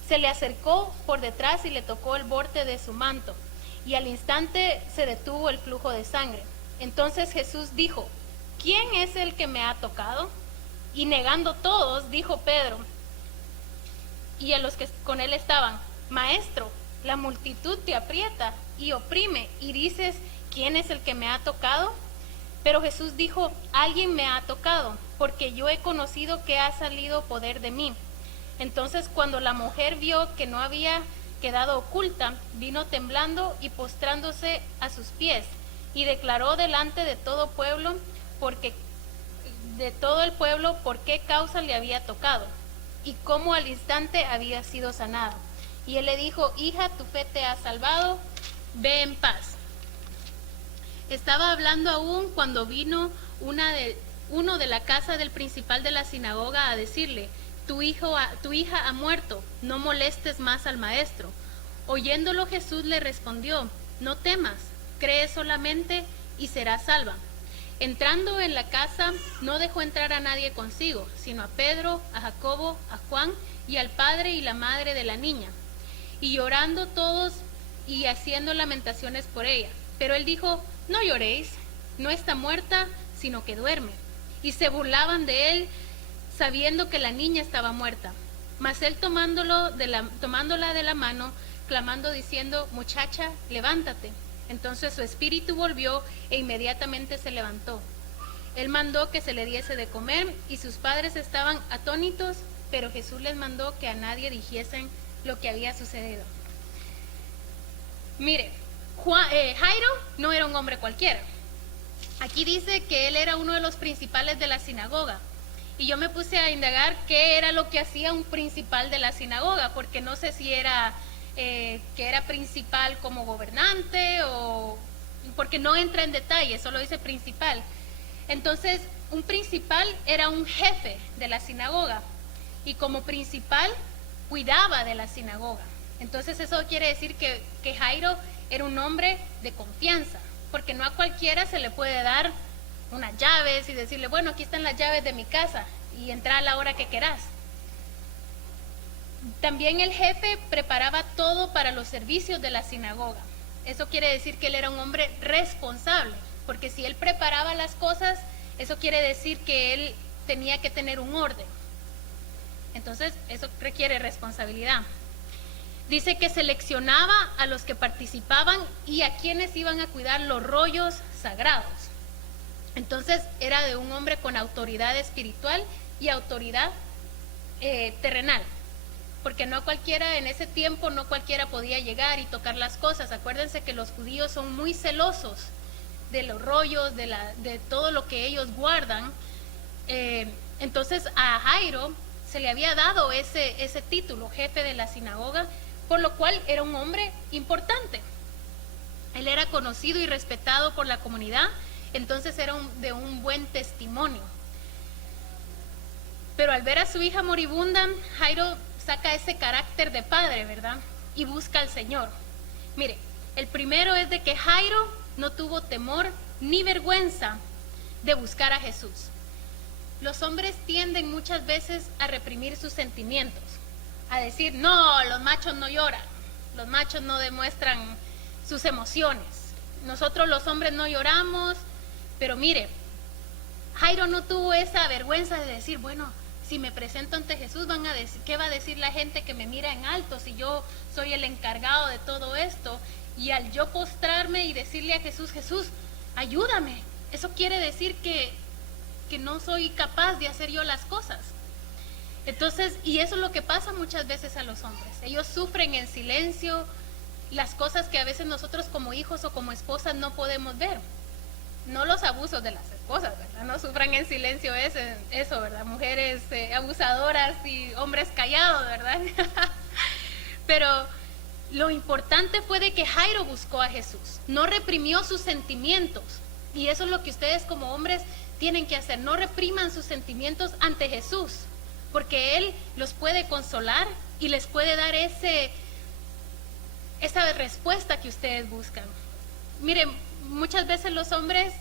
se le acercó por detrás y le tocó el borde de su manto, y al instante se detuvo el flujo de sangre. Entonces Jesús dijo: ¿quién es el que me ha tocado? Y negando todos, dijo Pedro y a los que con él estaban: Maestro, la multitud te aprieta y oprime, y dices: ¿quién es el que me ha tocado? Pero Jesús dijo: alguien me ha tocado, porque yo he conocido que ha salido poder de mí. Entonces, cuando la mujer vio que no había quedado oculta, vino temblando y postrándose a sus pies, y declaró delante de todo el pueblo por qué causa le había tocado, y cómo al instante había sido sanado. Y él le dijo: hija, tu fe te ha salvado, ve en paz. Estaba hablando aún cuando vino uno de la casa del principal de la sinagoga a decirle: tu hija ha muerto, no molestes más al maestro. Oyéndolo, Jesús le respondió: no temas, cree solamente y serás salva. Entrando en la casa, no dejó entrar a nadie consigo, sino a Pedro, a Jacobo, a Juan y al padre y la madre de la niña, y llorando todos y haciendo lamentaciones por ella. Pero él dijo: no lloréis, no está muerta, sino que duerme. Y se burlaban de él, sabiendo que la niña estaba muerta. Mas él tomándola de la mano, clamando diciendo: muchacha, levántate. Entonces su espíritu volvió e inmediatamente se levantó. Él mandó que se le diese de comer, y sus padres estaban atónitos, pero Jesús les mandó que a nadie dijesen lo que había sucedido. Mire, Jairo no era un hombre cualquiera. Aquí dice que él era uno de los principales de la sinagoga. Y yo me puse a indagar qué era lo que hacía un principal de la sinagoga, porque no sé si era que era principal como gobernante, o porque no entra en detalle, solo dice principal. Entonces, un principal era un jefe de la sinagoga, y como principal cuidaba de la sinagoga. Entonces eso quiere decir que Jairo era un hombre de confianza, porque no a cualquiera se le puede dar unas llaves y decirle: bueno, aquí están las llaves de mi casa y entra a la hora que querás. También el jefe preparaba todo para los servicios de la sinagoga. Eso quiere decir que él era un hombre responsable, porque si él preparaba las cosas, eso quiere decir que él tenía que tener un orden. Entonces eso requiere responsabilidad. Dice que seleccionaba a los que participaban y a quienes iban a cuidar los rollos sagrados. Entonces era de un hombre con autoridad espiritual y autoridad terrenal, porque no cualquiera en ese tiempo, no cualquiera podía llegar y tocar las cosas. Acuérdense que los judíos son muy celosos de los rollos, de todo lo que ellos guardan. Entonces a Jairo se le había dado ese título, jefe de la sinagoga, por lo cual era un hombre importante. Él era conocido y respetado por la comunidad, entonces era de un buen testimonio. Pero al ver a su hija moribunda, Jairo saca ese carácter de padre, ¿verdad? Y busca al Señor. Mire, el primero es de que Jairo no tuvo temor ni vergüenza de buscar a Jesús. Los hombres tienden muchas veces a reprimir sus sentimientos, a decir, no, los machos no lloran, los machos no demuestran sus emociones, nosotros los hombres no lloramos. Pero mire, Jairo no tuvo esa vergüenza de decir, bueno, si me presento ante Jesús, van a decir, ¿qué va a decir la gente que me mira en alto si yo soy el encargado de todo esto? Y al yo postrarme y decirle a Jesús, Jesús, ayúdame, eso quiere decir que no soy capaz de hacer yo las cosas. Entonces, y eso es lo que pasa muchas veces a los hombres. Ellos sufren en silencio las cosas que a veces nosotros como hijos o como esposas no podemos ver. No los abusos de las esposas, ¿verdad? No sufran en silencio eso, ¿verdad? Mujeres abusadoras y hombres callados, ¿verdad? Pero lo importante fue de que Jairo buscó a Jesús, no reprimió sus sentimientos. Y eso es lo que ustedes como hombres tienen que hacer, no repriman sus sentimientos ante Jesús, porque Él los puede consolar y les puede dar esa respuesta que ustedes buscan. Miren, muchas veces los hombres,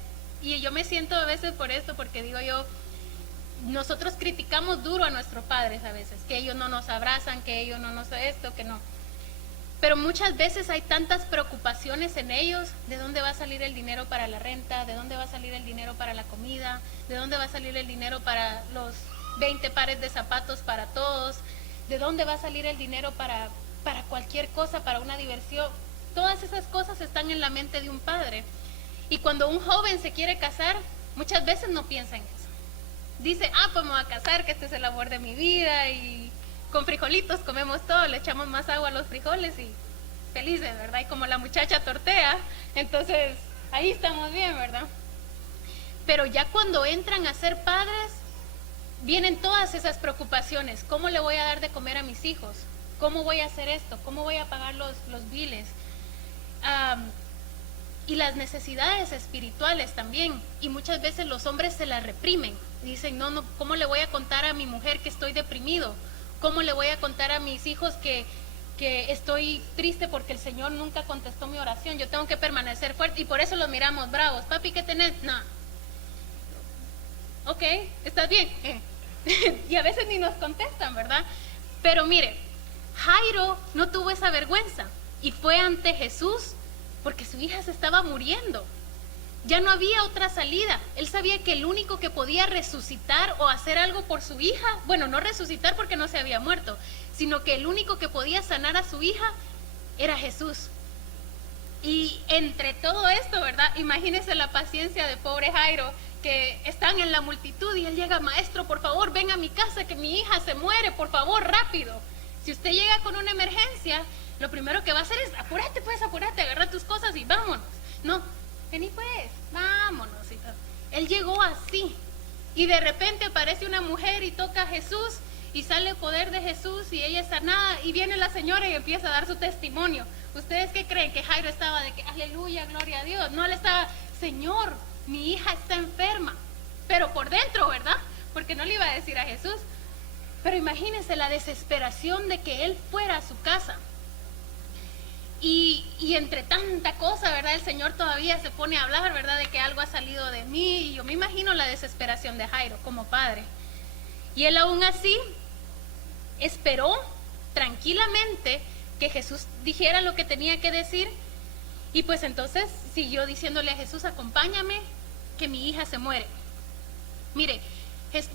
y yo me siento a veces por esto, porque digo yo, nosotros criticamos duro a nuestros padres a veces, que ellos no nos abrazan, que ellos no nos esto, que no. Pero muchas veces hay tantas preocupaciones en ellos, de dónde va a salir el dinero para la renta, de dónde va a salir el dinero para la comida, de dónde va a salir el dinero para los 20 pares de zapatos para todos, de dónde va a salir el dinero para cualquier cosa, para una diversión. Todas esas cosas están en la mente de un padre. Y cuando un joven se quiere casar, muchas veces no piensa en eso. Dice, pues me voy a casar, que este es el amor de mi vida, y con frijolitos comemos todo, le echamos más agua a los frijoles y felices, ¿verdad? Y como la muchacha tortea, entonces ahí estamos bien, ¿verdad? Pero ya cuando entran a ser padres, vienen todas esas preocupaciones. ¿Cómo le voy a dar de comer a mis hijos? ¿Cómo voy a hacer esto? ¿Cómo voy a pagar los biles? Y las necesidades espirituales también. Y muchas veces los hombres se las reprimen. Dicen, no, ¿cómo le voy a contar a mi mujer que estoy deprimido? ¿Cómo le voy a contar a mis hijos que estoy triste porque el Señor nunca contestó mi oración? Yo tengo que permanecer fuerte y por eso los miramos bravos. Papi, ¿qué tenés? No. Ok, ¿estás bien? Y a veces ni nos contestan, ¿verdad? Pero mire, Jairo no tuvo esa vergüenza y fue ante Jesús porque su hija se estaba muriendo. Ya no había otra salida. Él sabía que el único que podía resucitar o hacer algo por su hija, bueno, no resucitar porque no se había muerto, sino que el único que podía sanar a su hija era Jesús. Y entre todo esto, ¿verdad? Imagínense la paciencia de pobre Jairo, que están en la multitud y él llega, maestro, por favor, ven a mi casa, que mi hija se muere, por favor, rápido. Si usted llega con una emergencia, lo primero que va a hacer es, apúrate pues, apúrate, agarra tus cosas y vámonos. No, vení pues, vámonos. Él llegó así y de repente aparece una mujer y toca a Jesús y sale el poder de Jesús y ella es sanada y viene la señora y empieza a dar su testimonio. ¿Ustedes qué creen? Que Jairo estaba de que aleluya, gloria a Dios. No, él estaba, Señor, mi hija está enferma, pero por dentro, ¿verdad? Porque no le iba a decir a Jesús. Pero imagínense la desesperación de que él fuera a su casa. Y entre tanta cosa, ¿verdad? El Señor todavía se pone a hablar, ¿verdad? De que algo ha salido de mí. Y yo me imagino la desesperación de Jairo como padre. Y él aún así esperó tranquilamente que Jesús dijera lo que tenía que decir. Y pues entonces siguió diciéndole a Jesús, acompáñame, que mi hija se muere. Mire,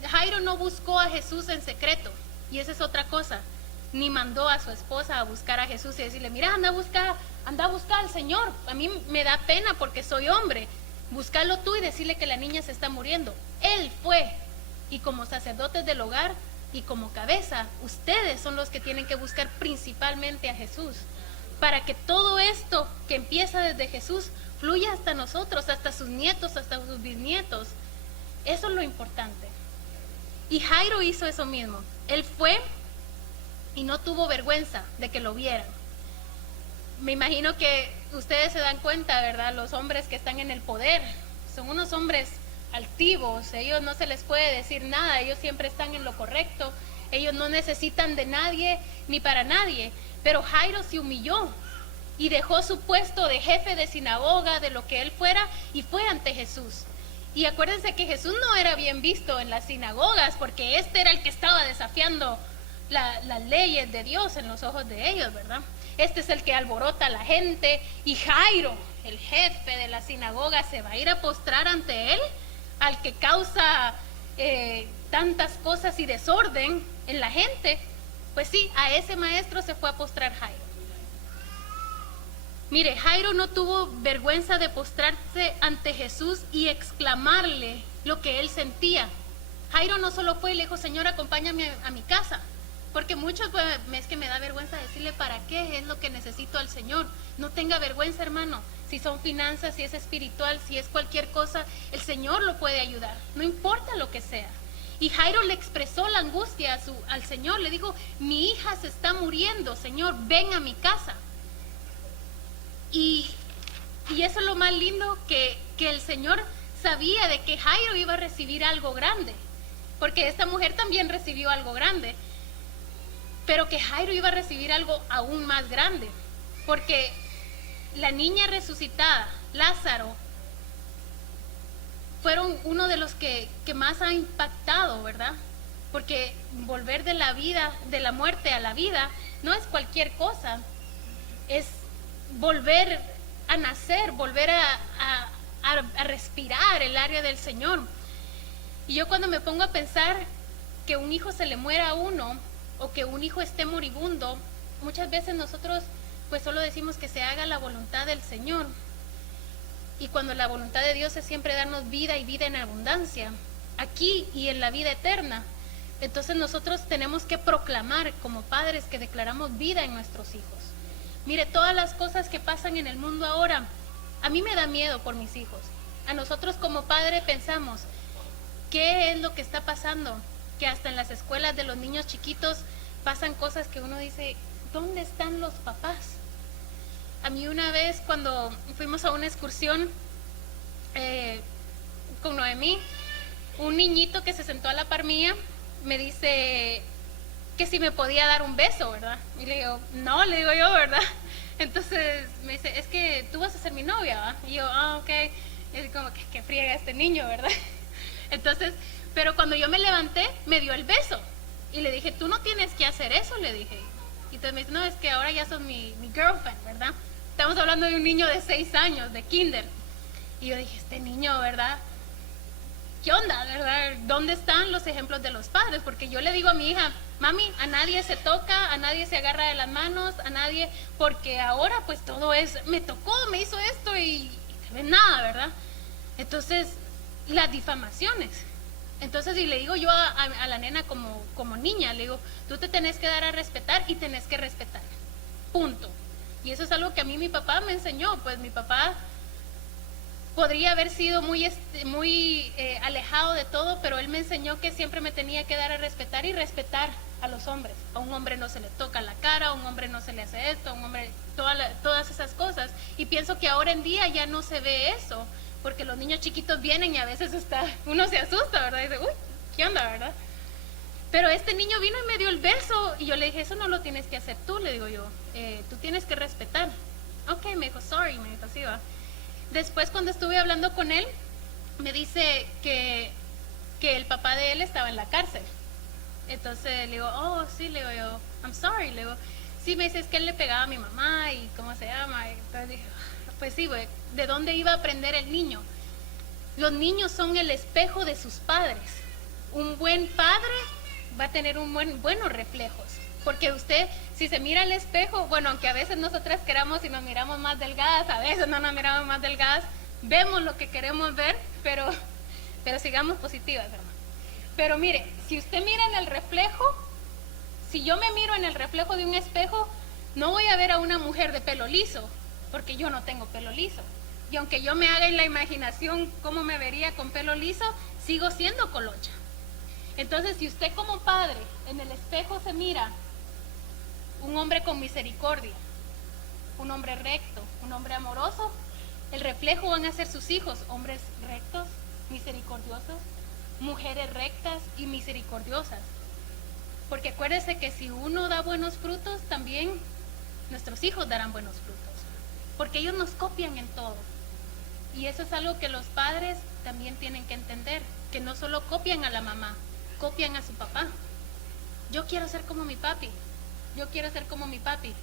Jairo no buscó a Jesús en secreto. Y esa es otra cosa. Ni mandó a su esposa a buscar a Jesús y decirle, mira, anda a buscar al Señor. A mí me da pena porque soy hombre. Búscalo tú y decirle que la niña se está muriendo. Él fue. Y como sacerdotes del hogar y como cabeza, ustedes son los que tienen que buscar principalmente a Jesús. Para que todo esto que empieza desde Jesús fluya hasta nosotros, hasta sus nietos, hasta sus bisnietos. Eso es lo importante. Y Jairo hizo eso mismo. Él fue y no tuvo vergüenza de que lo vieran. me imagino que ustedes se dan cuenta, ¿verdad? Los hombres que están en el poder son unos hombres altivos, ellos no se les puede decir nada, ellos siempre están en lo correcto, ellos no necesitan de nadie ni para nadie. Pero Jairo se humilló y dejó su puesto de jefe de sinagoga, de lo que él fuera, y fue ante Jesús. Y acuérdense que Jesús no era bien visto en las sinagogas, porque este era el que estaba desafiando las leyes de Dios en los ojos de ellos, ¿verdad? Este es el que alborota a la gente, y Jairo, el jefe de la sinagoga, se va a ir a postrar ante él, al que causa tantas cosas y desorden en la gente. Pues sí, a ese maestro se fue a postrar Jairo. Mire, Jairo no tuvo vergüenza de postrarse ante Jesús y exclamarle lo que él sentía. Jairo no solo fue y le dijo, Señor, acompáñame a mi casa, porque muchos, pues, es que me da vergüenza decirle para qué es lo que necesito al Señor. No tenga vergüenza, hermano. Si son finanzas, si es espiritual, si es cualquier cosa, el Señor lo puede ayudar, no importa lo que sea. Y Jairo le expresó la angustia al Señor, le dijo, mi hija se está muriendo, Señor, ven a mi casa. Y eso es lo más lindo, que el Señor sabía de que Jairo iba a recibir algo grande, porque esta mujer también recibió algo grande, pero que Jairo iba a recibir algo aún más grande, porque la niña resucitada, Lázaro, fueron uno de los que más ha impactado, ¿verdad? Porque volver de la vida, de la muerte a la vida, no es cualquier cosa, es volver a nacer, volver a respirar el aire del Señor. Y yo cuando me pongo a pensar que un hijo se le muera a uno, o que un hijo esté moribundo, muchas veces nosotros pues solo decimos que se haga la voluntad del Señor. Y cuando la voluntad de Dios es siempre darnos vida y vida en abundancia, aquí y en la vida eterna, entonces nosotros tenemos que proclamar como padres que declaramos vida en nuestros hijos. Mire, todas las cosas que pasan en el mundo ahora, a mí me da miedo por mis hijos. A nosotros como padres pensamos, ¿qué es lo que está pasando? Que hasta en las escuelas de los niños chiquitos pasan cosas que uno dice, ¿dónde están los papás? A mí una vez cuando fuimos a una excursión con Noemí, un niñito que se sentó a la par mía me dice que si me podía dar un beso, ¿verdad? Y le digo, no, le digo yo, ¿verdad? Entonces me dice, es que tú vas a ser mi novia, ¿verdad? Y yo, ok. Es como que friega este niño, ¿verdad? Entonces, pero cuando yo me levanté, me dio el beso. Y le dije, tú no tienes que hacer eso, le dije. Y entonces me dice, no, es que ahora ya sos mi girlfriend, ¿verdad? Estamos hablando de un niño de 6 años, de kinder. Y yo dije, este niño, ¿verdad? ¿Qué onda, verdad? ¿Dónde están los ejemplos de los padres? Porque yo le digo a mi hija, mami, a nadie se toca, a nadie se agarra de las manos, a nadie, porque ahora pues todo es, me tocó, me hizo esto y nada, ¿verdad? Entonces, las difamaciones. Entonces, y le digo yo a la nena como niña, le digo, tú te tenés que dar a respetar y tenés que respetar. Punto. Y eso es algo que a mí mi papá me enseñó. Pues mi papá podría haber sido muy alejado de todo, pero él me enseñó que siempre me tenía que dar a respetar y respetar a los hombres. A un hombre no se le toca la cara, a un hombre no se le hace esto, a un hombre, todas esas cosas. Y pienso que ahora en día ya no se ve eso, porque los niños chiquitos vienen y a veces uno se asusta, ¿verdad? Y dice, uy, ¿qué onda, verdad? Pero este niño vino y me dio el beso y yo le dije, eso no lo tienes que hacer tú, le digo yo, tú tienes que respetar. Ok, me dijo, sorry, me dijo, así va. Después cuando estuve hablando con él, me dice que el papá de él estaba en la cárcel. Entonces le digo, oh, sí, le digo yo, I'm sorry, le digo, sí, me dice, es que él le pegaba a mi mamá y cómo se llama. Y entonces dije, pues sí, güey, ¿de dónde iba a aprender el niño? Los niños son el espejo de sus padres. Un buen padre va a tener buenos reflejos, porque usted, si se mira al espejo, bueno, aunque a veces nosotras queramos y nos miramos más delgadas, a veces no nos miramos más delgadas, vemos lo que queremos ver, pero sigamos positivas, hermano. Pero mire, si usted mira en el reflejo, si yo me miro en el reflejo de un espejo, no voy a ver a una mujer de pelo liso, porque yo no tengo pelo liso. Y aunque yo me haga en la imaginación cómo me vería con pelo liso, sigo siendo colocha. Entonces, si usted como padre en el espejo se mira un hombre con misericordia, un hombre recto, un hombre amoroso, el reflejo van a ser sus hijos, hombres rectos, misericordiosos, mujeres rectas y misericordiosas. Porque acuérdese que si uno da buenos frutos, también nuestros hijos darán buenos frutos. Porque ellos nos copian en todo. Y eso es algo que los padres también tienen que entender, que no solo copian a la mamá, copian a su papá. Yo quiero ser como mi papi, yo quiero ser como mi papi.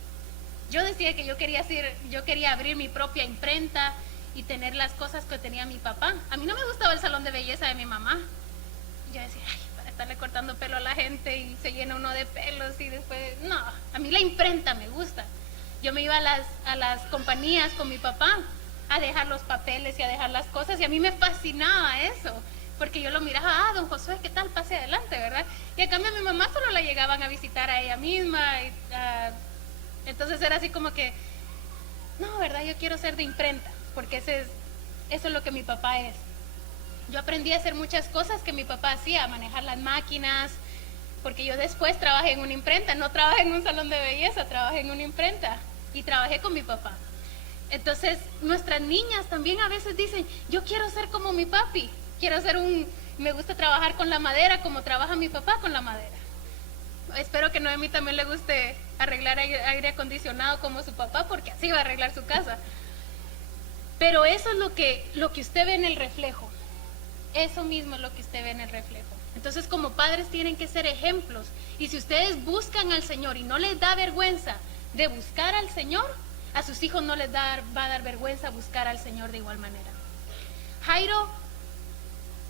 Yo decía que yo quería abrir mi propia imprenta y tener las cosas que tenía mi papá. A mí no me gustaba el salón de belleza de mi mamá. Yo decía, ay, para estarle cortando pelo a la gente y se llena uno de pelos y después, no, a mí la imprenta me gusta. Yo me iba a las compañías con mi papá a dejar los papeles y a dejar las cosas y a mí me fascinaba eso, porque yo lo miraba, don Josué, ¿qué tal? Pase adelante, ¿verdad? Y a cambio a mi mamá solo la llegaban a visitar a ella misma, entonces era así como que, no, ¿verdad? Yo quiero ser de imprenta, porque eso es lo que mi papá es. Yo aprendí a hacer muchas cosas que mi papá hacía, a manejar las máquinas, porque yo después trabajé en una imprenta, no trabajé en un salón de belleza, trabajé en una imprenta y trabajé con mi papá. Entonces, nuestras niñas también a veces dicen, yo quiero ser como mi papi, me gusta trabajar con la madera como trabaja mi papá con la madera. Espero que Noemí también le guste arreglar aire acondicionado como su papá, porque así va a arreglar su casa. Pero eso es lo que usted ve en el reflejo. Eso mismo es lo que usted ve en el reflejo. Entonces, como padres tienen que ser ejemplos. Y si ustedes buscan al Señor y no les da vergüenza de buscar al Señor, a sus hijos no les va a dar vergüenza buscar al Señor de igual manera. Jairo,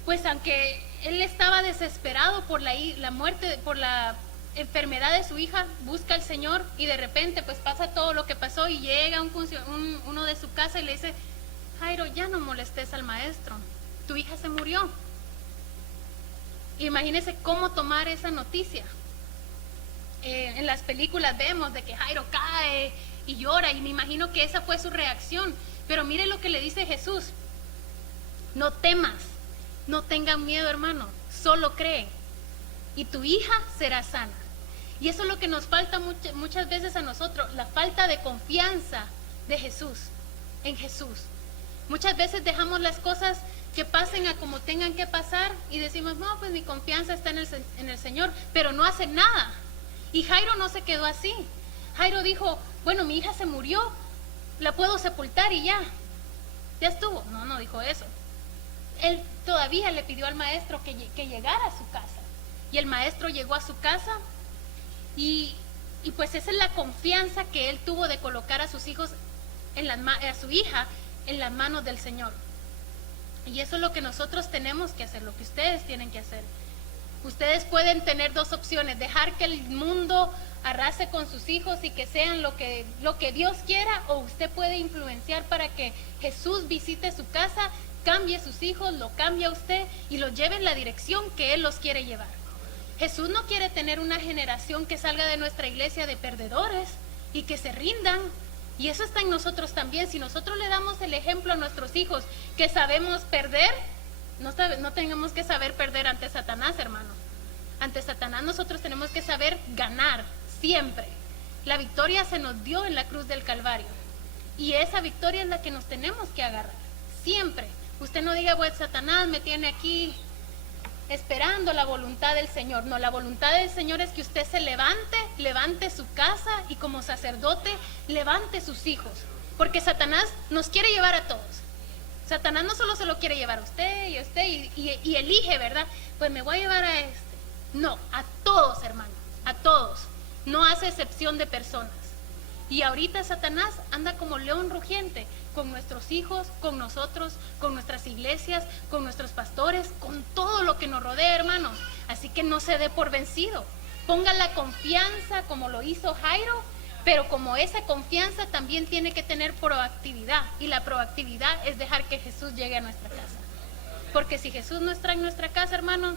pues aunque él estaba desesperado por la muerte, por la enfermedad de su hija, busca al Señor y de repente pues pasa todo lo que pasó y llega uno de su casa y le dice, Jairo, ya no molestes al maestro, tu hija se murió. Imagínense cómo tomar esa noticia. En las películas vemos de que Jairo cae y llora y me imagino que esa fue su reacción, pero mire lo que le dice Jesús: no temas, no tengan miedo, hermano, solo cree y tu hija será sana. Y eso es lo que nos falta muchas veces a nosotros, la falta de confianza de Jesús, en Jesús. Muchas veces dejamos las cosas que pasen a como tengan que pasar y decimos, no, pues mi confianza está en el Señor, pero no hace nada. Y Jairo no se quedó así. Jairo dijo, bueno, mi hija se murió, la puedo sepultar y ya estuvo. No dijo eso. Él todavía le pidió al maestro que llegara a su casa. Y el maestro llegó a su casa y pues esa es la confianza que él tuvo de colocar a sus hijos, a su hija, en las manos del Señor. Y eso es lo que nosotros tenemos que hacer, lo que ustedes tienen que hacer. Ustedes pueden tener dos opciones: dejar que el mundo arrase con sus hijos y que sean lo que Dios quiera, o usted puede influenciar para que Jesús visite su casa, cambie sus hijos, lo cambie a usted y lo lleve en la dirección que Él los quiere llevar. Jesús no quiere tener una generación que salga de nuestra iglesia de perdedores y que se rindan. Y eso está en nosotros también. Si nosotros le damos el ejemplo a nuestros hijos que sabemos perder, no tenemos que saber perder ante Satanás, hermano. Ante Satanás nosotros tenemos que saber ganar siempre. La victoria se nos dio en la cruz del Calvario. Y esa victoria es la que nos tenemos que agarrar. Siempre. Usted no diga, pues Satanás me tiene aquí esperando la voluntad del Señor. No, la voluntad del Señor es que usted se levante su casa y como sacerdote levante sus hijos. Porque Satanás nos quiere llevar a todos. Satanás no solo se lo quiere llevar a usted y a usted y elige, ¿verdad? Pues me voy a llevar a este. No, a todos, hermano, a todos. No hace excepción de personas. Y ahorita Satanás anda como león rugiente con nuestros hijos, con nosotros, con nuestras iglesias, con nuestros pastores, con todo lo que nos rodea, hermanos. Así que no se dé por vencido. Ponga la confianza como lo hizo Jairo, pero como esa confianza también tiene que tener proactividad. Y la proactividad es dejar que Jesús llegue a nuestra casa. Porque si Jesús no está en nuestra casa, hermano,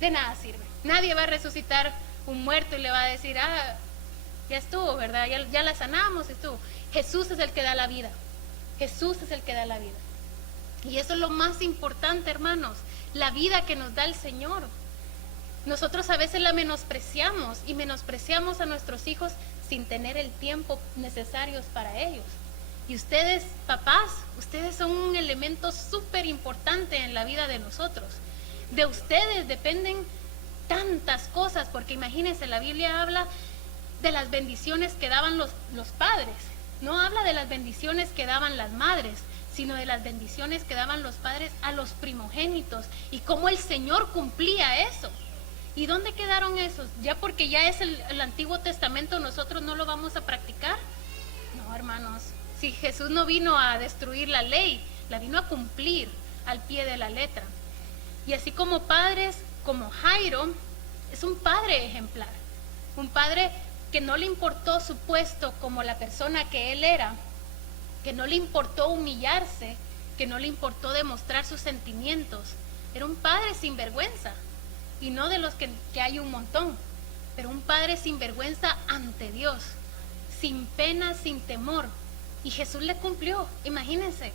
de nada sirve. Nadie va a resucitar un muerto y le va a decir, ya estuvo, ¿verdad? Ya la sanamos, estuvo. Jesús es el que da la vida. Jesús es el que da la vida. Y eso es lo más importante, hermanos. La vida que nos da el Señor. Nosotros a veces la menospreciamos y menospreciamos a nuestros hijos sin tener el tiempo necesario para ellos. Y ustedes, papás, ustedes son un elemento súper importante en la vida de nosotros. De ustedes dependen tantas cosas, porque imagínense, la Biblia habla de las bendiciones que daban los padres. No habla de las bendiciones que daban las madres, sino de las bendiciones que daban los padres a los primogénitos y cómo el Señor cumplía eso. ¿Y dónde quedaron esos? Ya porque ya es el Antiguo Testamento, nosotros no lo vamos a practicar. No, hermanos, si Jesús no vino a destruir la ley, la vino a cumplir al pie de la letra. Y así como padres, como Jairo, es un padre ejemplar, un padre que no le importó su puesto como la persona que él era, que no le importó humillarse, que no le importó demostrar sus sentimientos. Era un padre sin vergüenza, y no de los que hay un montón, pero un padre sin vergüenza ante Dios, sin pena, sin temor. Y Jesús le cumplió. Imagínense,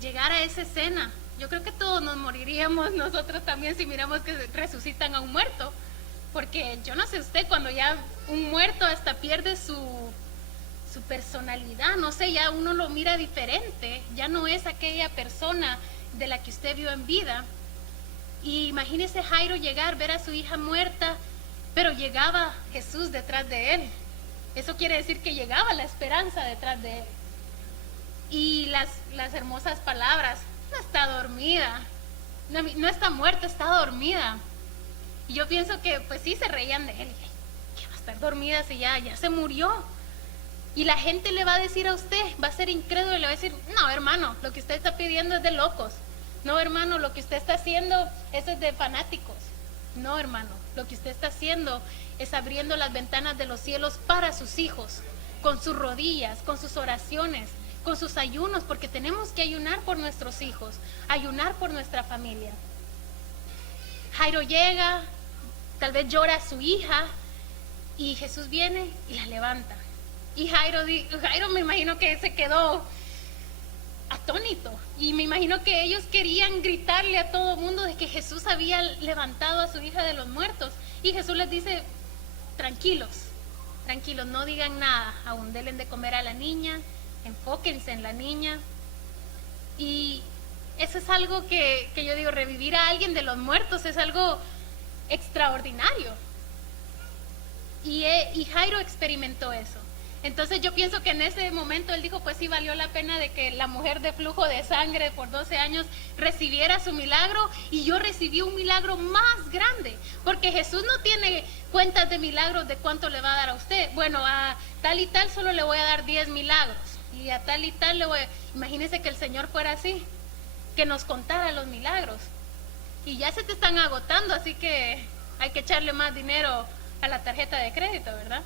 llegar a esa escena. Yo creo que todos nos moriríamos nosotros también si miramos que resucitan a un muerto, porque yo no sé usted, cuando ya un muerto hasta pierde su personalidad, no sé, ya uno lo mira diferente, ya no es aquella persona de la que usted vio en vida. Y imagínese Jairo llegar, ver a su hija muerta, pero llegaba Jesús detrás de él. Eso quiere decir que llegaba la esperanza detrás de él. Y las hermosas palabras: no está dormida, no está muerta, está dormida. Y yo pienso que pues sí, se reían de él. ¿Qué va a estar dormida si ya se murió? Y la gente le va a decir a usted, va a ser incrédulo y le va a decir: no, hermano, lo que usted está pidiendo es de locos. No, hermano, lo que usted está haciendo, eso es de fanáticos. No, hermano, lo que usted está haciendo es abriendo las ventanas de los cielos para sus hijos, con sus rodillas, con sus oraciones, con sus ayunos, porque tenemos que ayunar por nuestros hijos, ayunar por nuestra familia. Jairo llega, tal vez llora a su hija, y Jesús viene y la levanta. Y Jairo me imagino que se quedó atónito, y me imagino que ellos querían gritarle a todo el mundo de que Jesús había levantado a su hija de los muertos. Y Jesús les dice: tranquilos, no digan nada, aún denle de comer a la niña, enfóquense en la niña. Y eso es algo que yo digo, revivir a alguien de los muertos es algo extraordinario. Y Jairo experimentó eso. Entonces yo pienso que en ese momento él dijo: pues sí, valió la pena de que la mujer de flujo de sangre por 12 años recibiera su milagro, y yo recibí un milagro más grande, porque Jesús no tiene cuentas de milagros de cuánto le va a dar a usted. Bueno, a tal y tal solo le voy a dar 10 milagros, y a tal y tal le voy a... Imagínense que el Señor fuera así, que nos contara los milagros, y ya se te están agotando, así que hay que echarle más dinero a la tarjeta de crédito, ¿verdad?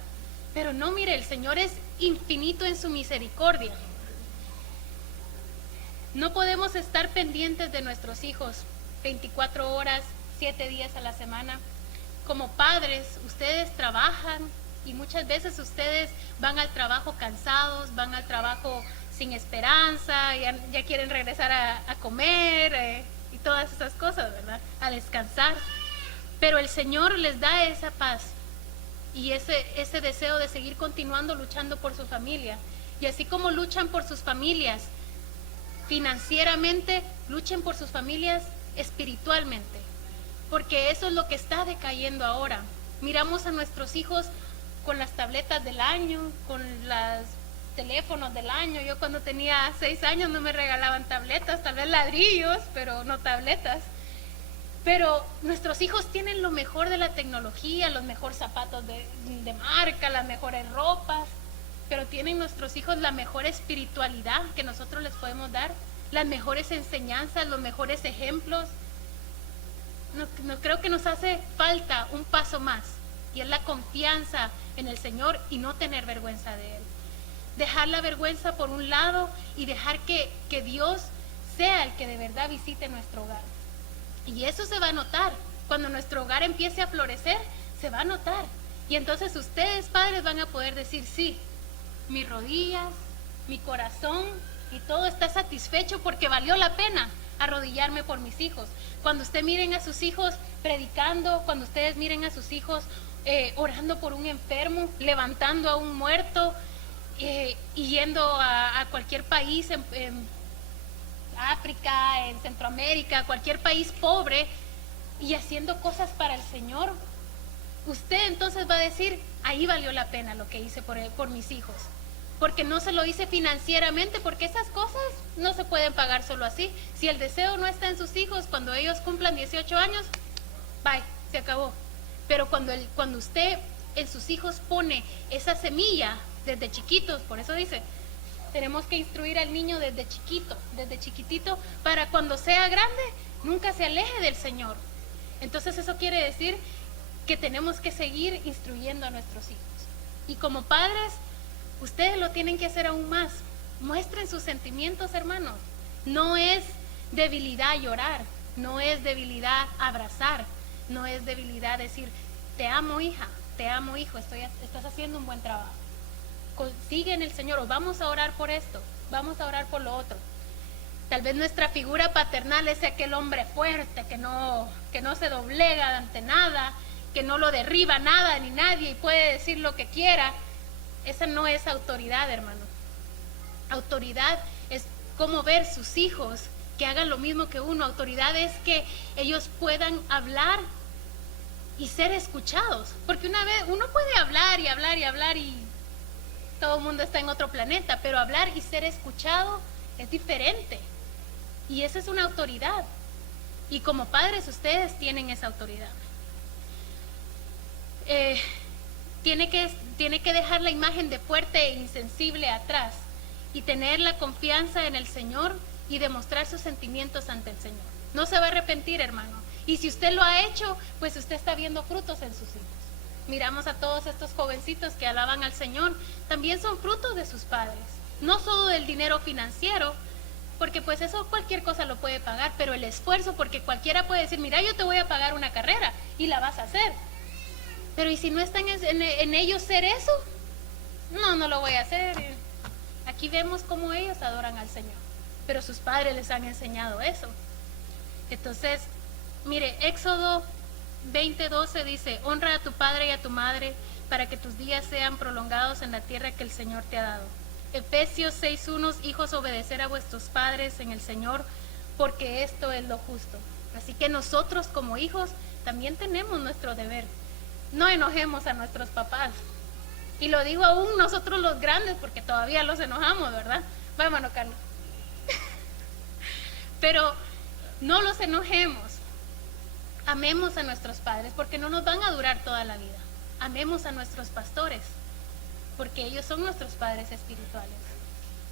Pero no, mire, el Señor es infinito en su misericordia. No podemos estar pendientes de nuestros hijos 24 horas, 7 días a la semana. Como padres, ustedes trabajan, y muchas veces ustedes van al trabajo cansados, van al trabajo sin esperanza, ya quieren regresar a comer y todas esas cosas, ¿verdad? A descansar. Pero el Señor les da esa paz y ese deseo de seguir continuando luchando por su familia. Y así como luchan por sus familias financieramente, luchen por sus familias espiritualmente, porque eso es lo que está decayendo ahora. Miramos a nuestros hijos con las tabletas del año, con los teléfonos del año. Yo cuando tenía 6 años no me regalaban tabletas, tal vez ladrillos, pero no tabletas. Pero nuestros hijos tienen lo mejor de la tecnología, los mejores zapatos de marca, las mejores ropas, pero tienen nuestros hijos la mejor espiritualidad que nosotros les podemos dar, las mejores enseñanzas, los mejores ejemplos. No creo que nos hace falta un paso más, y es la confianza en el Señor y no tener vergüenza de Él. Dejar la vergüenza por un lado y dejar que Dios sea el que de verdad visite nuestro hogar. Y eso se va a notar. Cuando nuestro hogar empiece a florecer, se va a notar. Y entonces ustedes, padres, van a poder decir: sí, mis rodillas, mi corazón y todo está satisfecho porque valió la pena arrodillarme por mis hijos. Cuando ustedes miren a sus hijos predicando, cuando ustedes miren a sus hijos orando por un enfermo, levantando a un muerto, y yendo a cualquier país en África, en Centroamérica, cualquier país pobre, y haciendo cosas para el Señor, usted entonces va a decir, ahí valió la pena lo que hice por mis hijos, porque no se lo hice financieramente, porque esas cosas no se pueden pagar solo así. Si el deseo no está en sus hijos, cuando ellos cumplan 18 años, bye, se acabó. Pero cuando usted en sus hijos pone esa semilla desde chiquitos, por eso dice, tenemos que instruir al niño desde chiquitito, para cuando sea grande, nunca se aleje del Señor. Entonces eso quiere decir que tenemos que seguir instruyendo a nuestros hijos. Y como padres, ustedes lo tienen que hacer aún más. Muestren sus sentimientos, hermanos. No es debilidad llorar, no es debilidad abrazar, no es debilidad decir, te amo hija, te amo hijo, estás haciendo un buen trabajo. Sigue en el Señor, o vamos a orar por esto, vamos a orar por lo otro. Tal vez nuestra figura paternal es aquel hombre fuerte que no se doblega ante nada, que no lo derriba nada ni nadie y puede decir lo que quiera. Esa no es autoridad, hermano. Autoridad es como ver sus hijos que hagan lo mismo que uno. Autoridad es que ellos puedan hablar y ser escuchados, porque una vez uno puede hablar y hablar y hablar y todo el mundo está en otro planeta, pero hablar y ser escuchado es diferente, y esa es una autoridad, y como padres ustedes tienen esa autoridad. Tiene que dejar la imagen de fuerte e insensible atrás y tener la confianza en el Señor y demostrar sus sentimientos ante el Señor. No se va a arrepentir, hermano. Y si usted lo ha hecho, pues usted está viendo frutos en sus hijos. Miramos a todos estos jovencitos que alaban al Señor, también son frutos de sus padres. No solo del dinero financiero, porque pues eso cualquier cosa lo puede pagar, pero el esfuerzo, porque cualquiera puede decir, mira, yo te voy a pagar una carrera y la vas a hacer. Pero ¿y si no están en ellos ser eso? No lo voy a hacer. Aquí vemos cómo ellos adoran al Señor, pero sus padres les han enseñado eso. Entonces, mire, Éxodo 20:12 dice, honra a tu padre y a tu madre para que tus días sean prolongados en la tierra que el Señor te ha dado. Efesios 6:1, hijos, obedecer a vuestros padres en el Señor, porque esto es lo justo. Así que nosotros como hijos también tenemos nuestro deber. No enojemos a nuestros papás. Y lo digo aún nosotros los grandes, porque todavía los enojamos, ¿verdad? Va, hermano Carlos. Pero no los enojemos. Amemos a nuestros padres, porque no nos van a durar toda la vida. Amemos a nuestros pastores, porque ellos son nuestros padres espirituales.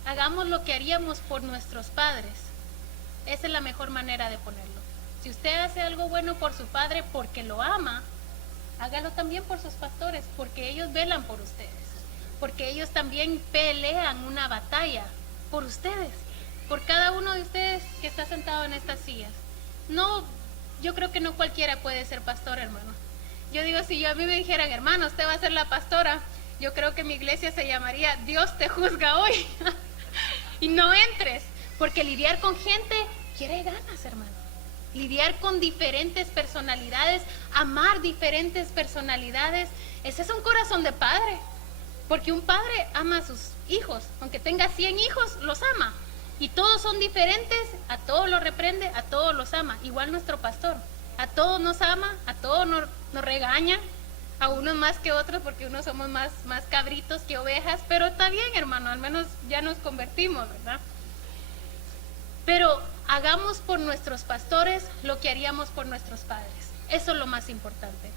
Hagamos lo que haríamos por nuestros padres. Esa es la mejor manera de ponerlo. Si usted hace algo bueno por su padre porque lo ama, hágalo también por sus pastores, porque ellos velan por ustedes, porque ellos también pelean una batalla por ustedes, por cada uno de ustedes que está sentado en estas sillas. No, yo creo que no cualquiera puede ser pastor, hermano. Yo digo, si a mí me dijeran, hermano, usted va a ser la pastora, yo creo que mi iglesia se llamaría Dios te juzga hoy. Y no entres, porque lidiar con gente quiere ganas, hermano. Lidiar con diferentes personalidades, amar diferentes personalidades, ese es un corazón de padre, porque un padre ama a sus hijos, aunque tenga 100 hijos, los ama, y todos son diferentes, a todos los reprende, a todos los ama, igual nuestro pastor, a todos nos ama, a todos nos regaña, a unos más que otros, porque unos somos más cabritos que ovejas, pero está bien, hermano, al menos ya nos convertimos, ¿verdad? Pero hagamos por nuestros pastores lo que haríamos por nuestros padres. Eso es lo más importante,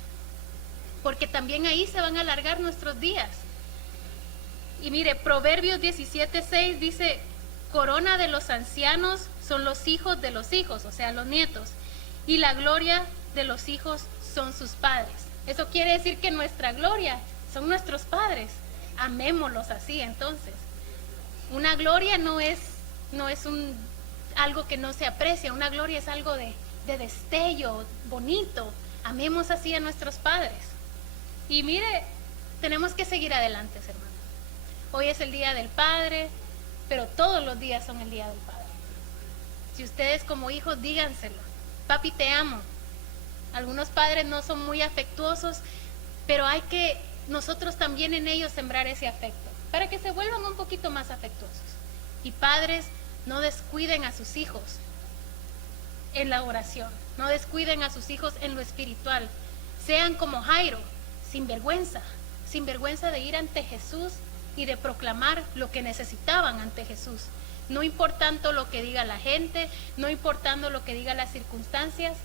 porque también ahí se van a alargar nuestros días. Y mire, Proverbios 17:6 dice, corona de los ancianos son los hijos de los hijos, o sea, los nietos, y la gloria de los hijos son sus padres. Eso quiere decir que nuestra gloria son nuestros padres. Amémoslos así, entonces. Una gloria no es algo que no se aprecia, una gloria es algo de destello, bonito. Amemos así a nuestros padres. Y mire, tenemos que seguir adelante, hermanos. Hoy es el día del padre, pero todos los días son el día del padre. Si ustedes como hijos, díganselo, papi te amo. Algunos padres no son muy afectuosos, pero hay que nosotros también en ellos sembrar ese afecto, para que se vuelvan un poquito más afectuosos. Y padres, no descuiden a sus hijos en la oración, no descuiden a sus hijos en lo espiritual. Sean como Jairo, sin vergüenza de ir ante Jesús y de proclamar lo que necesitaban ante Jesús. No importando lo que diga la gente, no importando lo que diga las circunstancias,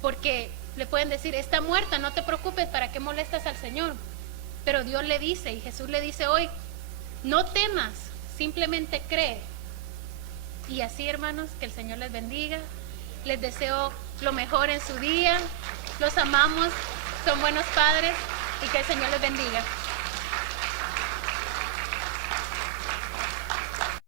porque le pueden decir, está muerta, no te preocupes, ¿para qué molestas al Señor? Pero Dios le dice, y Jesús le dice hoy, no temas, simplemente cree. Y así, hermanos, que el Señor les bendiga. Les deseo lo mejor en su día. Los amamos, son buenos padres y que el Señor les bendiga.